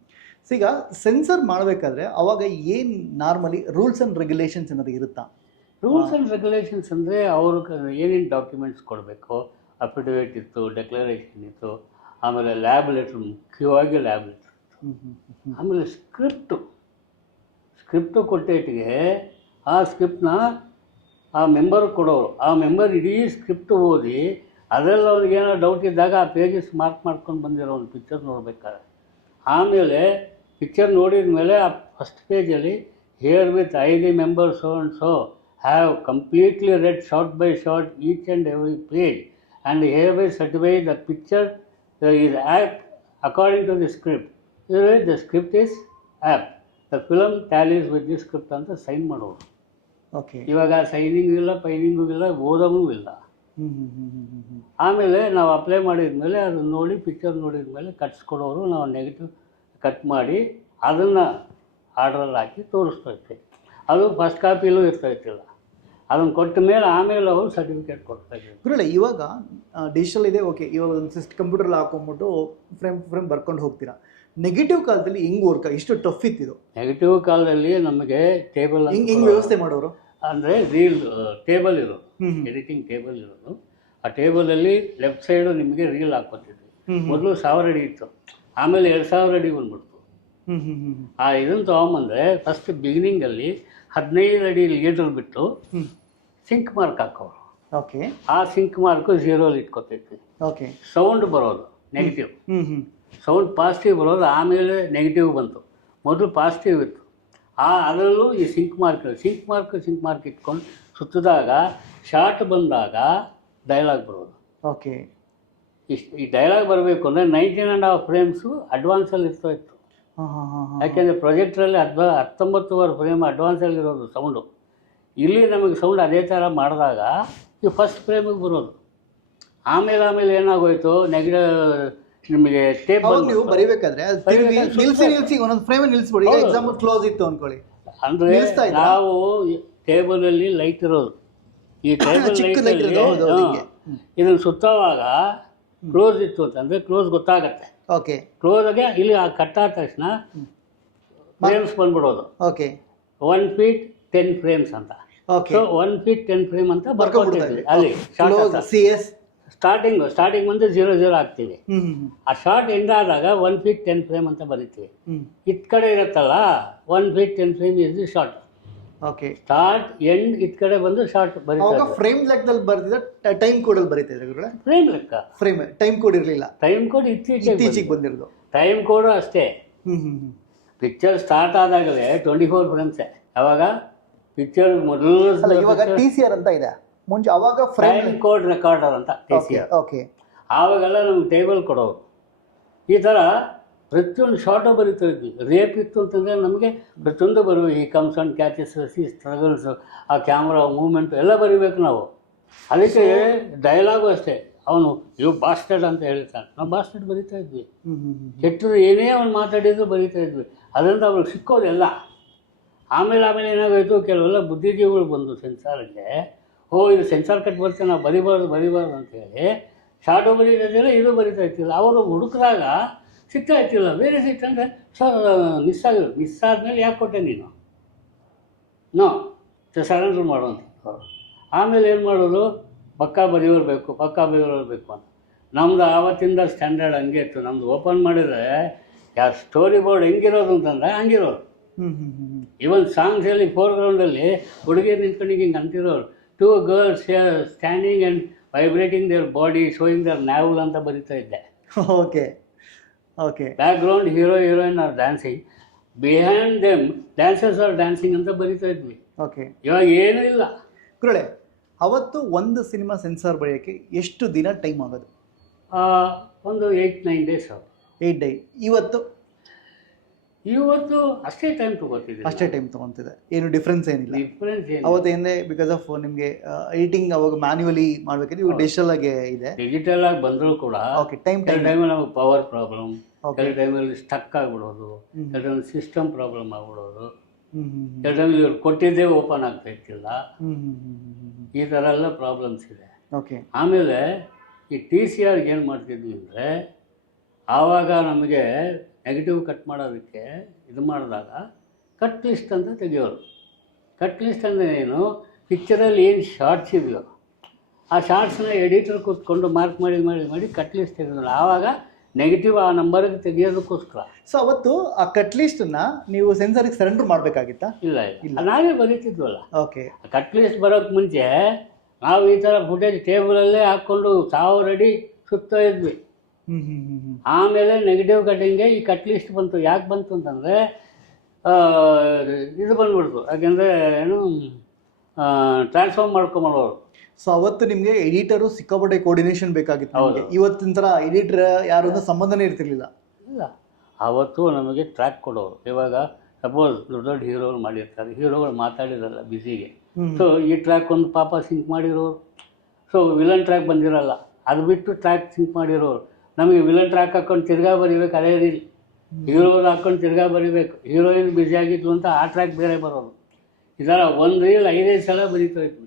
ಸೊ ಈಗ ಸೆನ್ಸರ್ ಮಾಡಬೇಕಾದ್ರೆ ಅವಾಗ ಏನು ನಾರ್ಮಲಿ ರೂಲ್ಸ್ ಆ್ಯಂಡ್ ರೆಗ್ಯುಲೇಷನ್ಸ್ ಏನಾದ್ರು ಇರುತ್ತಾ? ರೂಲ್ಸ್ ಆ್ಯಂಡ್ ರೆಗ್ಯುಲೇಷನ್ಸ್ ಅಂದರೆ ಅವರು ಏನೇನು ಡಾಕ್ಯುಮೆಂಟ್ಸ್ ಕೊಡಬೇಕು ಅಫಿಡವಿಟ್ ಇತ್ತು ಡೆಕ್ಲರೇಷನ್ ಇತ್ತು ಆಮೇಲೆ ಲ್ಯಾಬ್ ಲೆಟ್ರ್ ಮುಖ್ಯವಾಗಿ ಲ್ಯಾಬ್ ಲೆಟ್ರ್ ಆಮೇಲೆ ಸ್ಕ್ರಿಪ್ಟು ಸ್ಕ್ರಿಪ್ಟು ಕೊಟ್ಟಿಗೆ ಆ ಸ್ಕ್ರಿಪ್ಟ್ನ ಆ ಮೆಂಬರ್ ಕೊಡೋರು ಆ ಮೆಂಬರ್ ಇಡೀ ಸ್ಕ್ರಿಪ್ಟ್ ಓದಿ ಅದರಲ್ಲಿ ಅವ್ರಿಗೆ ಏನೋ ಡೌಟ್ ಇದ್ದಾಗ ಆ ಪೇಜಸ್ ಮಾರ್ಕ್ ಮಾಡ್ಕೊಂಡು ಬಂದಿರೋ ಒಂದು ಪಿಕ್ಚರ್ ನೋಡ್ಬೇಕಾದ್ರೆ. ಆಮೇಲೆ ಪಿಕ್ಚರ್ ನೋಡಿದ ಮೇಲೆ ಆ first ಪೇಜಲ್ಲಿ herewith I the member so and so have completely read shot by shot each and every page and hereby certify the picture is apt according to the script. Here the script is apt. The film tallies with the script ಅಂತ sign ಮಾಡೋರು. Okay ಇವಾಗ signing ಇಲ್ಲ ಪೈನಿಂಗು ಇಲ್ಲ ಓದೋಗೂ ಇಲ್ಲ. ಆಮೇಲೆ ನಾವು apply ಮಾಡಿದ ಮೇಲೆ ಅದನ್ನ ನೋಡಿ ಪಿಕ್ಚರ್ ನೋಡಿದ ಮೇಲೆ ಕಟ್ಸ್ಕೊಡೋರು ನಾವು ನೆಗೆಟಿವ್ ಕಟ್ ಮಾಡಿ ಅದನ್ನು ಆರ್ಡ್ರಲ್ಲಿ ಹಾಕಿ ತೋರಿಸ್ತೈತೆ ಅದು ಫಸ್ಟ್ ಕಾಪಿಲೂ ಇರ್ತೈತಿಲ್ಲ ಅದನ್ನು ಕೊಟ್ಟ ಮೇಲೆ ಆಮೇಲೆ ಅವರು ಸರ್ಟಿಫಿಕೇಟ್ ಕೊಡ್ತಾಯಿದ್ರು ಗುರುಳೆ ಇವಾಗ ಡಿಜಿಟಲ್ ಇದೆ ಓಕೆ ಇವಾಗ ಒಂದು ಸಿಸ್ಟ್ ಕಂಪ್ಯೂಟರ್ಲ್ಲಿ ಹಾಕೊಂಬಿಟ್ಟು ಫ್ರೇಮ್ ಫ್ರೇಮ್ ಬರ್ಕೊಂಡು ಹೋಗ್ತೀರಾ? ನೆಗೆಟಿವ್ ಕಾಲದಲ್ಲಿ ಹೆಂಗೆ ವರ್ಕ್ ಇಷ್ಟು ಟಫ್ ಇತ್ತು ಇದು ನೆಗೆಟಿವ್ ಕಾಲದಲ್ಲಿ ನಮಗೆ ಟೇಬಲ್ ಹಿಂಗೆ ಹಿಂಗೆ ವ್ಯವಸ್ಥೆ ಮಾಡೋರು? ಅಂದರೆ ರೀಲ್ ಟೇಬಲ್ ಇರೋದು. ಎಡಿಟಿಂಗ್ ಟೇಬಲ್ ಇರೋದು. ಆ ಟೇಬಲಲ್ಲಿ ಲೆಫ್ಟ್ ಸೈಡು ನಿಮಗೆ ರೀಲ್ ಹಾಕ್ಕೊತಿದ್ವಿ ಹ್ಮ್. ಮೊದಲು ಸಾವಿರ ಅಡಿ ಇತ್ತು. ಆಮೇಲೆ ಎರಡು ಸಾವಿರ ಅಡಿ ಬಂದ್ಬಿಡ್ತು. ಆ ಇದನ್ನು ತೊಗೊಂಬಂದರೆ ಫಸ್ಟ್ ಬಿಗಿನಿಂಗಲ್ಲಿ ಹದಿನೈದು ಅಡಿ ಲೀಟರ್ ಬಿಟ್ಟು ಸಿಂಕ್ ಮಾರ್ಕ್ ಹಾಕೋರು. ಓಕೆ. ಆ ಸಿಂಕ್ ಮಾರ್ಕ್ ಝೀರೋಲಿ ಇಟ್ಕೊತೈತಿ. ಓಕೆ. ಸೌಂಡ್ ಬರೋದು ನೆಗೆಟಿವ್ ಹ್ಞೂ ಹ್ಞೂ ಸೌಂಡ್ ಪಾಸಿಟಿವ್ ಬರೋದು ಆಮೇಲೆ ನೆಗೆಟಿವ್ ಬಂತು. ಮೊದಲು ಪಾಸಿಟಿವ್ ಇತ್ತು. ಆ ಅದರಲ್ಲೂ ಈ sync mark sync mark sync mark ಇಟ್ಕೊಂಡು ಸುತ್ತಿದಾಗ ಶಾರ್ಟ್ ಬಂದಾಗ ಡೈಲಾಗ್ ಬರೋದು. ಓಕೆ. ಇಷ್ಟು ಈ ಡೈಲಾಗ್ ಬರಬೇಕು ಅಂದರೆ ನೈನ್ಟೀನ್ ಆ್ಯಂಡ್ ಹಾಫ್ ಫ್ರೇಮ್ಸು ಅಡ್ವಾನ್ಸಲ್ಲಿ ಇರ್ತಾ ಇತ್ತು ಹಾಂ ಹಾಂ ಹಾಂ ಹಾಂ ಯಾಕೆಂದರೆ ಪ್ರೊಜೆಕ್ಟ್ರಲ್ಲಿ ಹದ್ ಹತ್ತೊಂಬತ್ತುವರೆ ಫ್ರೇಮ್ ಅಡ್ವಾನ್ಸಲ್ಲಿರೋದು ಸೌಂಡು ಇಲ್ಲಿ ನಮಗೆ ಸೌಂಡ್ ಅದೇ ಥರ ಮಾಡಿದಾಗ ಈ ಫಸ್ಟ್ ಫ್ರೇಮಿಗೆ ಬರೋದು. ಆಮೇಲೆ ಆಮೇಲೆ ಏನಾಗೋಯ್ತು? ನೆಗೆಟಿವ್ ನಿಮಗೆ ಟೇಪ್ ನೀವು ಬರಿಬೇಕಾದ್ರೆ ನಿಲ್ಸಿ ನಿಲ್ಸಿ ಒಂದೊಂದು ಫ್ರೇಮ್ ನಿಲ್ಸ್ಬಿಡಿ. ಎಕ್ಸಾಂಪಲ್ ಕ್ಲೋಸ್ ಇತ್ತು ಅನ್ಕೊಳ್ಳಿ. ಅಂದರೆ? ನಾವು ಟೇಬಲಲ್ಲಿ ಲೈಟ್ ಇರೋದು. ಈ ಟೇಬಲ್ ಲೈಟಲ್ಲಿ ಇದನ್ನು ಸುತ್ತುವಾಗ ಕ್ಲೋಸ್ ಇತ್ತು ಅಂತಂದರೆ ಕ್ಲೋಸ್ ಗೊತ್ತಾಗತ್ತೆ. ಓಕೆ. ಕ್ಲೋಸ್ ಆಗಿ ಇಲ್ಲಿ ಆ ಕಟ್ಟಾದ ತಕ್ಷಣ frames ಬಂದ್ಬಿಡೋದು. Okay. One feet ten frames ಅಂತ. Okay so one feet ten frame ಅಂತ ಬರ್ಕೊಂಡಿದ್ವಿ ಅಲ್ಲಿ ಸಿ ಎಸ್ ಸ್ಟಾರ್ಟಿಂಗ್ ಸ್ಟಾರ್ಟಿಂಗ್ ಬಂದು ಜೀರೋ ಜೀರೋ ಹ್ಮ್ ಆ ಶಾರ್ಟ್ ಎಂಡ್ ಆದಾಗ ಒನ್ ಫೀಟ್ ಟೆನ್ ಫ್ರೇಮ್ ಅಂತ ಬರೀತೀವಿ. ಇತ್ ಕಡೆ ಇರುತ್ತಲ್ಲ one feet ten frame is the shot okay start end ಇತ್ ಕಡೆ ಬಂದು ಶಾರ್ಟ್ ಬರೀತಾರೆ ಫ್ರೇಮ್ ಲೆಕ್ಕದಲ್ಲಿ ಬರ್ತಿದ್ರೆ ಟೈಮ್ ಕೋಡಲ್ಲಿ ಗುರುಗಳೇ? ಫ್ರೇಮ್ ಲೆಕ್ಕ. ಫ್ರೇಮ್ ಟೈಮ್ ಕೋಡ್ ಇರಲಿಲ್ಲ. ಟೈಮ್ ಕೋಡ್ ಇತ್ತೀಚೆಗೆ ಇತ್ತೀಚೆಗೆ ಬಂದಿರೋದು. ಟೈಮ್ ಕೋಡು ಅಷ್ಟೇ. ಪಿಕ್ಚರ್ ಸ್ಟಾರ್ಟ್ ಆದಾಗಲೇ ಟ್ವೆಂಟಿ ಫೋರ್ ಫ್ರೇಮ್ಸೆ ಯಾವಾಗ? ಪಿಕ್ಚರ್ ಮೊದಲು ಅಲ್ಲ ಇವಾಗ ಟಿ ಸಿ ಆರ್ ಅಂತ ಇದೆ. ಮುಂಚೆ ಅವಾಗ ಫ್ರೇಮ್ ಟೈಮ್ ಕೋಡ್ ರೆಕಾರ್ಡರ್ ಅಂತ ಟಿ ಸಿ ಆರ್ ಓಕೆ ಆವಾಗೆಲ್ಲ ನಮ್ಗೆ ಟೇಬಲ್ ಕೊಡೋರು. ಈ ಥರ ಪ್ರತಿಯೊಂದು ಶಾರ್ಟು ಬರೀತಾ ಇದ್ವಿ. ರೇಪ್ ಇತ್ತು ಅಂತಂದರೆ ನಮಗೆ ಪ್ರತಿಯೊಂದು ಬರುವ ಈ ಕಮ್ಸ್ ಆ್ಯಂಡ್ ಕ್ಯಾಚಸ್ ಸಿ ಸ್ಟ್ರಗಲ್ಸು ಆ ಕ್ಯಾಮ್ರಾ ಮೂಮೆಂಟು ಎಲ್ಲ ಬರಿಬೇಕು ನಾವು. ಅದಕ್ಕೆ ಡೈಲಾಗು ಅಷ್ಟೇ. ಅವನು ಯು ಬಾಸ್ಟೆಡ್ ಅಂತ ಹೇಳ್ತಾನೆ ನಾವು ಬಾಸ್ಟೆಡ್ ಬರಿತಾ ಇದ್ವಿ. ಕೆಟ್ಟದ್ದು ಏನೇ ಅವ್ನು ಮಾತಾಡಿದ್ರು ಬರಿತಾ ಇದ್ವಿ. ಅದರಿಂದ ಅವ್ರಿಗೆ ಸಿಕ್ಕೋದೆಲ್ಲ. ಆಮೇಲೆ ಆಮೇಲೆ ಏನಾಗೋಯ್ತು, ಕೆಲವೆಲ್ಲ ಬುದ್ಧಿಜೀವಿಗಳು ಬಂದು ಸೆನ್ಸಾರಿಗೆ ಓ, ಇದು ಸೆನ್ಸಾರ್ ಕಟ್ ಬರುತ್ತೆ ನಾವು ಬರಿಬಾರ್ದು ಬರಿಬಾರ್ದು ಅಂತೇಳಿ ಶಾರ್ಟು ಶಾಟೋ ಇದ್ದಿಲ್ಲ ಇದು ಬರಿತಾ ಇರ್ತಿಲ್ಲ ಅವರು ಹುಡುಕಿದಾಗ ಸಿಗ್ತಾ ಇರ್ತಿಲ್ಲ. ಬೇರೆ ಸಿಕ್ತಂದ್ರೆ ಸರ್ ಮಿಸ್ ಆಗಿರೋದು ಮಿಸ್ ಆದಮೇಲೆ ಯಾಕೆ ಕೊಟ್ಟೆ ನೀನು? ನೋ ಸರೆಂಡ್ರ್ ಮಾಡು ಅಂತ ಅವ್ರು. ಆಮೇಲೆ ಏನು ಮಾಡೋದು? ಪಕ್ಕಾ ಬರೆಯೋರು ಬೇಕು, ಪಕ್ಕಾ ಬರೆಯೋರು ಬೇಕು ಅಂತ. ನಮ್ದು ಆವತ್ತಿಂದ ಸ್ಟ್ಯಾಂಡರ್ಡ್ ಹಂಗೆ ಇತ್ತು. ನಮ್ದು ಓಪನ್ ಮಾಡಿದರೆ ಯಾ ಸ್ಟೋರಿ ಬೋರ್ಡ್ ಹೆಂಗಿರೋದು ಅಂತಂದರೆ ಹಂಗಿರೋರು. ಇವನ್ ಸಾಂಗ್ಸಲ್ಲಿ ಫೋರ್ಗ್ರೌಂಡಲ್ಲಿ ಹುಡುಗಿಯರು ನಿಂತ್ಕೊಂಡು ಹಿಂಗೆ ಅಂತಿರೋರು. Two girls standing and vibrating their body showing their navel ಅಂತ ಬರಿತಾ ಇದ್ದೆ. Okay okay background hero heroine are dancing behind them dancers are dancing ಅಂತ ಬರಿತಾ ಇದ್ವಿ. ಓಕೆ ಇವಾಗ ಏನೂ ಇಲ್ಲ. ಗುರುಳೆ ಅವತ್ತು ಒಂದು ಸಿನಿಮಾ ಸೆನ್ಸಾರ್ ಬರೆಯೋಕ್ಕೆ ಎಷ್ಟು ದಿನ ಟೈಮ್ ಆಗೋದು? ಒಂದು eight nine days eight day ಇವತ್ತು ಇವತ್ತು ಅಷ್ಟೇ ಟೈಮ್ ತಗೋತಿದೆ ಅಷ್ಟೇ ಟೈಮ್ ತೊಗೊತಿದೆ. ಏನು ಡಿಫ್ರೆನ್ಸ್ ಏನಿಲ್ಲ. ಡಿಫ್ರೆನ್ಸ್ ಏನು ಅವತ್ತು ಏನೇ ಬಿಕಾಸ್ ಆಫ್ ನಿಮಗೆ ಎಡಿಟಿಂಗ್ ಅವಾಗ ಮ್ಯಾನ್ಯುವಲಿ ಮಾಡಬೇಕಿದ್ರೆ ಇವಾಗ ಡಿಜಿಟಲ್ ಆಗಿ ಇದೆ. ಡಿಜಿಟಲ್ ಆಗಿ ಬಂದರೂ ಕೂಡ ಓಕೆ ಟೈಮ್ ಕೆಲವು ಟೈಮ್ ಟೈಮಲ್ಲಿ ನಮಗೆ ಪವರ್ ಪ್ರಾಬ್ಲಮ್ ಕೆಲವು ಟೈಮಲ್ಲಿ ಸ್ಟಕ್ ಆಗಿಬಿಡೋದು ಕೆಲವೊಂದು ಕೆಲವು ಸಿಸ್ಟಮ್ ಪ್ರಾಬ್ಲಮ್ ಆಗಿಬಿಡೋದು. ಕೆಲ ಕೆಲವು ಟೈಮಲ್ಲಿ ಇವ್ರು ಕೊಟ್ಟಿದ್ದೇ ಓಪನ್ ಆಗ್ತಾ ಇರ್ತಿಲ್ಲ. ಈ ಥರ ಎಲ್ಲ ಪ್ರಾಬ್ಲಮ್ಸ್ ಇದೆ. ಓಕೆ ಆಮೇಲೆ ಈ ಟಿ ಸಿ ಆರ್ಗೆ ಏನು ಮಾಡ್ತಿದ್ವಿ ಅಂದರೆ ಆವಾಗ ನಮಗೆ ನೆಗೆಟಿವ್ ಕಟ್ ಮಾಡೋದಕ್ಕೆ ಇದು ಮಾಡಿದಾಗ ಕಟ್ ಲಿಸ್ಟ್ ಅಂತ ತೆಗೆಯೋರು. ಕಟ್ ಲಿಸ್ಟ್ ಅಂದರೆ ಏನು? ಪಿಕ್ಚರಲ್ಲಿ ಏನು ಶಾರ್ಟ್ಸ್ ಇದೆಯೋ ಆ ಶಾರ್ಟ್ಸ್ನ ಎಡಿಟರ್ ಕೂತ್ಕೊಂಡು ಮಾರ್ಕ್ ಮಾಡಿ ಮಾಡಿ ಮಾಡಿ ಕಟ್ ಲಿಸ್ಟ್ ತೆಗೆದ್ರು. ಆವಾಗ ನೆಗೆಟಿವ್ ಆ ನಂಬರ್ಗೆ ತೆಗೆಯೋದಕ್ಕೋಸ್ಕರ. ಸೊ ಅವತ್ತು ಆ ಕಟ್ ಲಿಸ್ಟನ್ನ ನೀವು ಸೆನ್ಸರ್ಗೆ ಸರೆಂಡರ್ ಮಾಡಬೇಕಾಗಿತ್ತಾ? ಇಲ್ಲ ಇಲ್ಲ. ನಾವೇ ಬರೀತಿದ್ವಲ್ಲ. ಓಕೆ ಕಟ್ ಲಿಸ್ಟ್ ಬರೋಕ್ಕೆ ಮುಂಚೆ ನಾವು ಈ ಥರ ಫುಟೇಜ್ ಟೇಬಲಲ್ಲೇ ಹಾಕ್ಕೊಂಡು ಸಾವಿರ ಅಡಿ ಸುತ್ತ ಇದ್ವಿ. ಆಮೇಲೆ ನೆಗೆಟಿವ್ ಕಟ್ಟಿಂಗೆ ಈ ಕಟ್ ಲಿಸ್ಟ್ ಬಂತು. ಯಾಕೆ ಬಂತು ಅಂತಂದರೆ ಇದು ಬಂದ್ಬಿಡ್ತು. ಯಾಕೆಂದರೆ ಏನು ಟ್ರಾನ್ಸ್ಫಾರ್ಮ್ ಮಾಡ್ಕೊಂಬರೋರು. ಸೊ ಅವತ್ತು ನಿಮಗೆ ಎಡಿಟರು ಸಿಕ್ಕಾಪಟ್ಟೆ ಕೋರ್ಡಿನೇಷನ್ ಬೇಕಾಗಿತ್ತು ಹೌದು. ಇವತ್ತಿನ ಥರ ಎಡಿಟರ್ ಯಾರು ಸಂಬಂಧನೇ ಇರ್ತಿರ್ಲಿಲ್ಲ. ಇಲ್ಲ. ಅವತ್ತು ನಮಗೆ ಟ್ರ್ಯಾಕ್ ಕೊಡೋರು. ಇವಾಗ ಸಪೋಸ್ ದೊಡ್ಡ ದೊಡ್ಡ ಹೀರೋಗಳು ಮಾಡಿರ್ತಾರೆ. ಹೀರೋಗಳು ಮಾತಾಡಿರಲ್ಲ ಬ್ಯುಸಿಗೆ ಹ್ಮ್. ಸೊ ಈ ಟ್ರ್ಯಾಕ್ ಒಂದು ಪಾಪ ಸಿಂಕ್ ಮಾಡಿರೋರು. ಸೊ ವಿಲನ್ ಟ್ರ್ಯಾಕ್ ಬಂದಿರಲ್ಲ. ಅದು ಬಿಟ್ಟು ಟ್ರ್ಯಾಕ್ ಸಿಂಕ್ ಮಾಡಿರೋರು. ನಮಗೆ ವಿಲನ್ ಟ್ರ್ಯಾಕ್ ಹಾಕ್ಕೊಂಡು ತಿರ್ಗಾ ಬರೀಬೇಕು ಅದೇ ರೀಲ್ ಹೀರೋದು ಹಾಕ್ಕೊಂಡು ತಿರ್ಗಾ ಬರಿಬೇಕು. ಹೀರೋಯಿನ್ ಬ್ಯುಸಿ ಆಗಿತ್ತು ಅಂತ ಆ ಟ್ರ್ಯಾಕ್ ಬೇರೆ ಬರೋದು. ಇದರ ಒಂದು ರೀಲ್ ಐದೈದು ಸಲ ಬರೀತೋಯ್ತು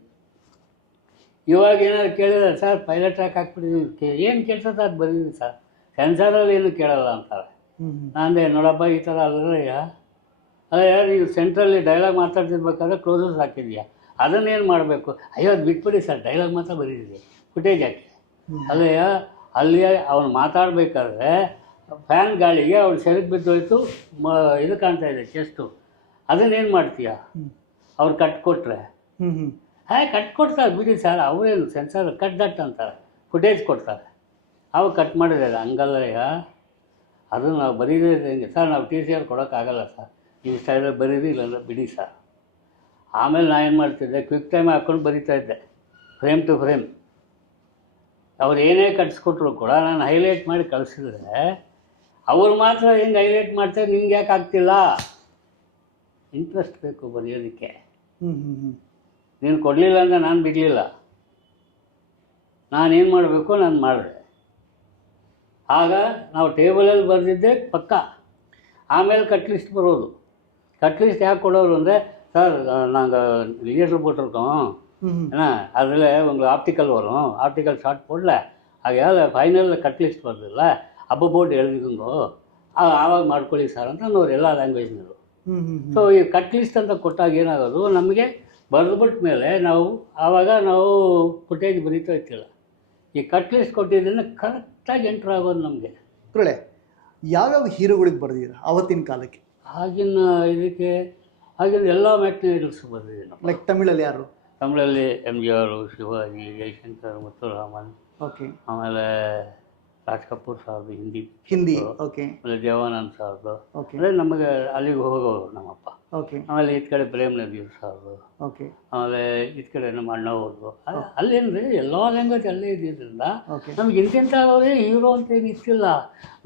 ಇವಾಗ ಏನಾದ್ರು ಕೇಳಿದ್ರೆ ಸರ್ ಪೈಲಟ್ ಟ್ರ್ಯಾಕ್ ಹಾಕ್ಬಿಟ್ಟಿದ್ದೀವಿ ಏನು ಕೇಳ್ತದೆ ಅದು ಬರೀರಿ ಸರ್? ಸೆನ್ಸರಲ್ಲಿ ಏನು ಕೇಳಲ್ಲ ಅಂತಾರೆ. ನಾನು ನೋಡಪ್ಪ ಈ ಥರ ಅಲ್ಲಯ್ಯ ಯಾರು ನೀವು ಸೆಂಟ್ರಲ್ಲಿ ಡೈಲಾಗ್ ಮಾತಾಡ್ತಿರ್ಬೇಕಾದ್ರೆ ಕ್ಲೋಸಸ್ ಹಾಕಿದ್ಯಾ? ಅದನ್ನೇನು ಮಾಡಬೇಕು? ಅಯ್ಯೋ ಅದು ಬಿಟ್ಬಿಡಿ ಸರ್ ಡೈಲಾಗ್ ಮಾತ್ರ ಬರೀರಿ. ಫುಟೇಜ್ ಹಾಕಿ. ಅಲ್ಲಯ್ಯ ಅಲ್ಲಿ ಅವನು ಮಾತಾಡಬೇಕಾದ್ರೆ ಫ್ಯಾನ್ ಗಾಳಿಗೆ ಅವ್ನು ಸೆರಗ್ ಬಿದ್ದೋಯ್ತು ಮ ಇದು ಕಾಣ್ತಾ ಇದೆ ಚೆಸ್ಟು ಅದನ್ನೇನು ಮಾಡ್ತೀಯ. ಅವ್ರು ಕಟ್ಕೊಟ್ರೆ ಹಾಂ ಕಟ್ ಕೊಡ್ತಾರೆ ಬಿಡಿ ಸರ್ ಅವರೇನು ಸೆನ್ಸರ್ ಕಟ್ ದಟ್ ಅಂತಾರೆ. ಫುಟೇಜ್ ಕೊಡ್ತಾರೆ. ಅವ್ರು ಕಟ್ ಮಾಡಿದ್ರೆ ಹಂಗಲ್ಲಯ್ಯ ಅದು ನಾವು ಬರೀದೇ ಹೆಂಗೆ? ಸರ್ ನಾವು ಟಿ ಸಿ ಆರ್ ಕೊಡೋಕ್ಕಾಗಲ್ಲ ಸರ್ ನೀವು ಸ್ಟೈಲಲ್ಲಿ ಬರೀರಿ ಇಲ್ಲಾಂದ್ರೆ ಬಿಡಿ ಸರ್ ಆಮೇಲೆ ನಾನು ಏನು ಮಾಡ್ತಿದ್ದೆ? ಕ್ವಿಕ್ ಟೈಮ್ ಹಾಕ್ಕೊಂಡು ಬರಿತಾ ಇದ್ದೆ. ಫ್ರೇಮ್ ಟು ಫ್ರೇಮ್ ಅವ್ರು ಏನೇ ಕಟ್ಸ್ಕೊಟ್ರು ಕೂಡ ನಾನು ಹೈಲೈಟ್ ಮಾಡಿ ಕಳಿಸಿದ್ರೆ ಅವ್ರು ಮಾತ್ರ ಹೆಂಗೆ ಹೈಲೈಟ್ ಮಾಡ್ತಾರೆ ನಿಮ್ಗೆ ಯಾಕೆ ಆಗ್ತಿಲ್ಲ ಇಂಟ್ರೆಸ್ಟ್ ಬೇಕು ಬರೆಯೋದಕ್ಕೆ ಹ್ಮ್ ಹ್ಮ್ ಹ್ಮ್ ನೀನು ಕೊಡಲಿಲ್ಲ ಅಂದರೆ ನಾನು ಬಿಡಲಿಲ್ಲ ನಾನೇನು ಮಾಡಬೇಕು ನಾನು ಮಾಡಿದೆ ಆಗ ನಾವು ಟೇಬಲಲ್ಲಿ ಬರೆದಿದ್ದೆ ಪಕ್ಕ ಆಮೇಲೆ ಕಟ್ ಲಿಸ್ಟ್ ಬರೋದು ಕಟ್ லிஸ்ட் யார் கொண்டு வந்து சார் நாங்கள் லியேட்டர் போட்டிருக்கோம் ಹ್ಮ್ ಹ್ಮ್ ஏன்னா அதில் உங்களுக்கு ஆப்டிக்கல் வரும் ஆப்டிக்கல் ஷார்ட் போடல ಆಗ ಫೈನಲ್ ಕಟ್ ಲಿಸ್ಟ್ ಬರ್ತದಿಲ್ಲ ಹಬ್ಬ ಬೋರ್ಡ್ எழுதிருந்தோ ಆವಾಗ ಮಾಡ್ಕೊಳ್ಳಿ ಸರ್ ಅಂತ ಅನ್ನೋರು ಎಲ್ಲ ಲ್ಯಾಂಗ್ವೇಜ್ನಲ್ಲೂ ಹ್ಮ್ ಹ್ಮ್ ಸೊ ಈ ಕಟ್ ಲಿಸ್ಟ್ ಅಂತ ಕೊಟ್ಟಾಗ ಏನಾಗೋದು ನಮಗೆ ಬರೆದ್ಬಿಟ್ಟ ಮೇಲೆ ನಾವು ಆವಾಗ ನಾವು ಫುಟೇಜ್ ಬರೀತಾ ಇರ್ತಿಲ್ಲ ಈ ಕಟ್ ಲಿಸ್ಟ್ ಕೊಟ್ಟಿದ್ದರಿಂದ ಕರೆಕ್ಟಾಗಿ ಎಂಟ್ರ್ ಆಗೋದು ನಮಗೆ ಗುರುಳೆ ಯಾವ್ಯಾವ ಹೀರೋಗಳಿಗೆ ಬರ್ದಿದ್ದೀರಾ ಅವತ್ತಿನ ಕಾಲಕ್ಕೆ ಆಗಿನ ಇದಕ್ಕೆ ಆಗಿನ ಎಲ್ಲ ಮ್ಯಾಟ್ನಿ ಐಡಲ್ಸ್ ಬರೆದಿದ್ದೀವಿ ನಾವು ಲೈಕ್ ತಮಿಳಲ್ಲಿ ಯಾರು ತಮಿಳಲ್ಲಿ ಎಂ ಜಿ ಅವರು ಶಿವಾಜಿ ಜೈಶಂಕರ್ ಮುತ್ತುರಾಮನ್. ಓಕೆ. ಆಮೇಲೆ ರಾಜ್ ಕಪೂರ್ ಸಾರ್ದು ಹಿಂದಿ. ಹಿಂದಿ ಓಕೆ. ಆಮೇಲೆ ದೇವಾನಂದ್ ಸಾರ್ದು. ಓಕೆ. ಅಂದರೆ ನಮಗೆ ಅಲ್ಲಿಗೆ ಹೋಗೋರು ನಮ್ಮಪ್ಪ. ಓಕೆ. ಆಮೇಲೆ ಈ ಕಡೆ ಪ್ರೇಮ್ ನದೀರ್ ಸಾರ್ದು. ಓಕೆ. ಆಮೇಲೆ ಈ ಕಡೆ ನಮ್ಮ ಅಣ್ಣವ್ರದ್ದು. ಅಲ್ಲೇನ್ರಿ ಎಲ್ಲ ಲ್ಯಾಂಗ್ವೇಜ್ ಅಲ್ಲೇ ಇದ್ದಿದ್ದರಿಂದ ಓಕೆ. ನಮ್ಗೆ ಇಂತಿಂಥವರೇ ಹೀರೋ ಅಂತ ಏನು ಇಷ್ಟಿಲ್ಲ.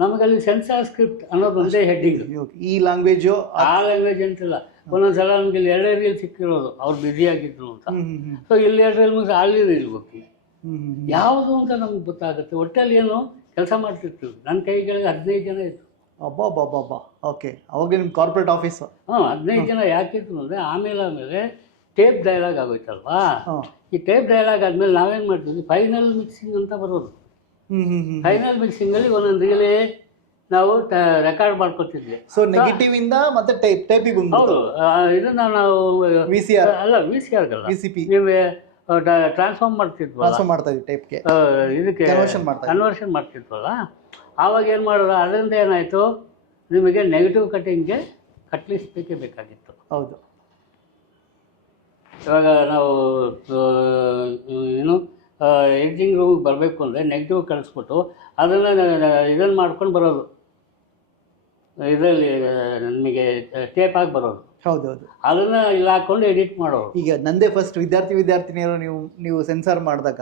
ನಮಗಲ್ಲಿ ಸೆನ್ಸಾರ್ ಸ್ಕ್ರಿಪ್ಟ್ ಅನ್ನೋದು ಒಂದೇ ಹೆಡ್ಡಿಂಗ್ ಈ ಲ್ಯಾಂಗ್ವೇಜು ಆ ಲ್ಯಾಂಗ್ವೇಜ್ ಅಂತಿಲ್ಲ. ಒಂದೊಂದ್ಸಲ ನಮ್ಗೆ ಇಲ್ಲಿ ಎರಡೇ ರೀಲ್ ಸಿಕ್ಕಿರೋದು. ಅವ್ರು ಬ್ಯುಸಿ ಆಗಿದ್ರು ಅಂತ. ಸೊ ಇಲ್ಲಿ ಎರಡು ರೀಲ್ ಮುಗಿಸಿ ಅಲ್ಲಿ ರೀಲ್ ಹೋಗ್ತೀವಿ ಯಾವುದು ಅಂತ ನಮ್ಗೆ ಗೊತ್ತಾಗುತ್ತೆ. ಒಟ್ಟಲ್ಲಿ ಏನು ಕೆಲಸ ಮಾಡ್ತಿರ್ತೀವಿ. ನನ್ನ ಕೈ ಕೆಳಗೆ ಹದಿನೈದು ಜನ ಇತ್ತು ಅಬ್ಬಾ ಓಕೆ ಅವಾಗ ನಿಮ್ಮ ಕಾರ್ಪೊರೇಟ್ ಆಫೀಸ್ ಹಾಂ ಹದಿನೈದು ಜನ ಯಾಕಿತ್ತು ಅಂದರೆ ಆಮೇಲೆ ಆಮೇಲೆ ಟೇಪ್ ಡೈಲಾಗ್ ಆಗೋಯ್ತಲ್ವಾ? ಈ ಟೇಪ್ ಡೈಲಾಗ್ ಆದಮೇಲೆ ನಾವೇನು ಮಾಡ್ತೀವಿ? ಫೈನಲ್ ಮಿಕ್ಸಿಂಗ್ ಅಂತ ಬರೋದು. ಫೈನಲ್ ಮಿಕ್ಸಿಂಗಲ್ಲಿ ಒಂದೊಂದು ರೀಲೇ ನಾವು ರೆಕಾರ್ಡ್ ಮಾಡ್ಕೊತಿದ್ವಿ. ಸೊ ನೆಗೆಟಿವ್ ಇಂದ ಮತ್ತೆ ಟೈಪ್ ಟೈಪಿಗೆ ಹೌದು. ಇದನ್ನ ನಾವು ವಿ ಸಿ ಆರ್ ಅಲ್ಲ ವಿ ಸಿ ಆರ್ಗಲ್ಲ ವಿ ಸಿ ಪಿ ಟ್ರಾನ್ಸ್ಫಾರ್ಮ್ ಮಾಡ್ತಿದ್ವಿ ಟ್ರಾನ್ಸ್ಫರ್ ಮಾಡ್ತಾ ಇದ್ವಿ ಟೈಪ್ಗೆ ಇದಕ್ಕೆ ಕನ್ವರ್ಷನ್ ಮಾಡ್ತಾ ಕನ್ವರ್ಷನ್ ಮಾಡ್ತಿದ್ವಲ್ಲ? ಆವಾಗ ಏನು ಮಾಡೋದು? ಅದರಿಂದ ಏನಾಯಿತು? ನಿಮಗೆ ನೆಗೆಟಿವ್ ಕಟಿಂಗ್ಗೆ ಕಟ್ಲಿಸ್ಟ್ ಬೇಕೇ ಬೇಕಾಗಿತ್ತು. ಹೌದು. ಇವಾಗ ನಾವು ಏನು ಎಡಿಟಿಂಗ್ ರೂಮ್ಗೆ ಬರಬೇಕು ಅಂದರೆ ನೆಗೆಟಿವ್ ಕಳಿಸ್ಬಿಟ್ಟು ಅದನ್ನು ಇದನ್ನು ಮಾಡ್ಕೊಂಡು ಬರೋದು. ಇದರಲ್ಲಿ ನಮಗೆ ಟೇಪ್ ಆಗಿ ಬರೋದು. ಹೌದು ಹೌದು ಅದನ್ನು ಇಲ್ಲಿ ಹಾಕೊಂಡು ಎಡಿಟ್ ಮಾಡೋ ಈಗ ನಂದೇ ಫಸ್ಟ್ ವಿದ್ಯಾರ್ಥಿ ವಿದ್ಯಾರ್ಥಿನಿಯರು ನೀವು ನೀವು ಸೆನ್ಸಾರ್ ಮಾಡಿದಾಗ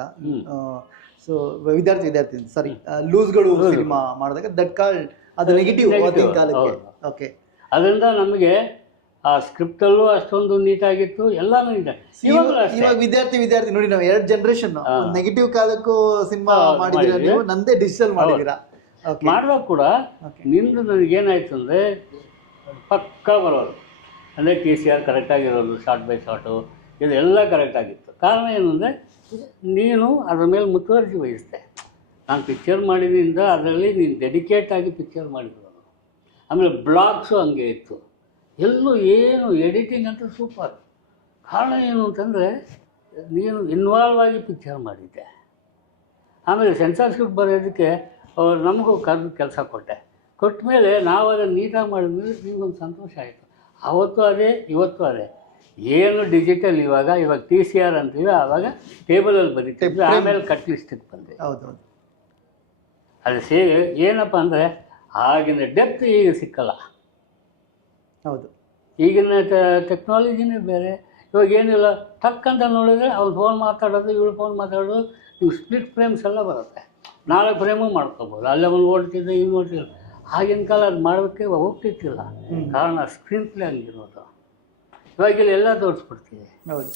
ಸೊ ವಿದ್ಯಾರ್ಥಿ ವಿದ್ಯಾರ್ಥಿ ಸಾರಿ ಲೂಸ್ಗಳು ಸಿನಿಮಾ ಮಾಡಿದಾಗ ದಟ್ ಕಾಲ್ ಅದು ನೆಗೆಟಿವ್ ಕಾಲಕ್ಕೆ. ಓಕೆ ಅದರಿಂದ ನಮಗೆ ಆ ಸ್ಕ್ರಿಪ್ಟಲ್ಲೂ ಅಷ್ಟೊಂದು ನೀಟಾಗಿತ್ತು ಎಲ್ಲಾನು ಇದೆ. ಇವಾಗ ವಿದ್ಯಾರ್ಥಿ ವಿದ್ಯಾರ್ಥಿ ನೋಡಿ ನಾವು ಎರಡು ಜನರೇಷನ್. ನೆಗೆಟಿವ್ ಕಾಲಕ್ಕೂ ಸಿನಿಮಾ ಮಾಡಿದಿರ ನೀವು ನಂದೇ ಡಿಜಿಟಲ್ ಮಾಡಿದಿರಾ ಮಾಡುವಾಗ ಕೂಡ ನಿಂದು ನನಗೇನಾಯ್ತು ಅಂದರೆ ಪಕ್ಕ ಬರೋದು. ಅಂದರೆ ಟಿ ಸಿ ಆರ್ ಕರೆಕ್ಟಾಗಿರೋದು ಶಾರ್ಟ್ ಬೈ ಶಾರ್ಟು ಇದೆಲ್ಲ ಕರೆಕ್ಟಾಗಿತ್ತು ಕಾರಣ ಏನು ಅಂದರೆ ನೀನು ಅದರ ಮೇಲೆ ಮುತುವರ್ಜಿ ವಹಿಸಿದೆ. ನಾನು ಪಿಕ್ಚರ್ ಮಾಡಿದ್ರಿಂದ ಅದರಲ್ಲಿ ನೀನು ಡೆಡಿಕೇಟ್ ಆಗಿ ಪಿಕ್ಚರ್ ಮಾಡಿದ್ರು. ಆಮೇಲೆ ಬ್ಲಾಗ್ಸು ಹಂಗೆ ಇತ್ತು. ಎಲ್ಲೂ ಏನು ಎಡಿಟಿಂಗ್ ಅಂತ ಸೂಪರ್ ಕಾರಣ ಏನು ಅಂತಂದರೆ ನೀನು ಇನ್ವಾಲ್ವ್ ಆಗಿ ಪಿಕ್ಚರ್ ಮಾಡಿದ್ದೆ. ಆಮೇಲೆ ಸೆನ್ಸಾರ್ಶಿಪ್ ಬರೋದಕ್ಕೆ ಬರೆಯೋದಕ್ಕೆ ಅವ್ರು ನಮಗೂ ಕರೆದು ಕೆಲಸ ಕೊಟ್ಟೆ. ಕೊಟ್ಟ ಮೇಲೆ ನಾವು ಅದನ್ನು ನೀಟಾಗಿ ಮಾಡಿದ್ಮೇಲೆ ನಿಮಗೊಂದು ಸಂತೋಷ ಆಯಿತು. ಅವತ್ತು ಅದೇ ಇವತ್ತು ಅದೇ. ಏನು ಡಿಜಿಟಲ್ ಇವಾಗ ಇವಾಗ ಟಿ ಸಿ ಆರ್ ಅಂತೀವಿ ಆವಾಗ ಟೇಬಲಲ್ಲಿ ಬರೀತೀವಿ ಆಮೇಲೆ ಕಟ್ ಲಿಸ್ಟಿಗೆ ಬಂದೆ ಹೌದು ಹೌದು ಅದು ಸೇ ಏನಪ್ಪ ಅಂದರೆ ಆಗಿನ ಡೆಪ್ತ್ ಈಗ ಸಿಕ್ಕಲ್ಲ. ಹೌದು. ಈಗಿನ ಟೆಕ್ನಾಲಜಿನೇ ಬೇರೆ. ಇವಾಗ ಏನಿಲ್ಲ ಟಕ್ ಅಂತ ನೋಡಿದ್ರೆ ಅವ್ನು ಫೋನ್ ಮಾತಾಡೋದು ಇವಳು ಫೋನ್ ಮಾತಾಡೋದು ನೀವು ಸ್ಪ್ಲಿಟ್ ಫ್ರೇಮ್ಸ್ ಎಲ್ಲ ಬರುತ್ತೆ. ನಾಳೆ ಫ್ರೇಮು ಮಾಡ್ಕೋಬೋದು. ಅಲ್ಲೇ ಒಂದು ಓಡ್ತಿದ್ದೆ ಇನ್ನು ಓಡ್ತಿಲ್ಲ ಆಗಿನ ಕಾಲ ಅದು ಮಾಡೋಕ್ಕೆ ಹೋಗ್ತಿತ್ತಿಲ್ಲ. ಕಾರಣ ಸ್ಕ್ರೀನ್ ಪ್ಲೇ ಹಂಗಿರೋದು ಇವಾಗಿಲ್ಲ ಇಲ್ಲಿ ಎಲ್ಲ ತೋರಿಸ್ಬಿಡ್ತೀವಿ ಹೌದು.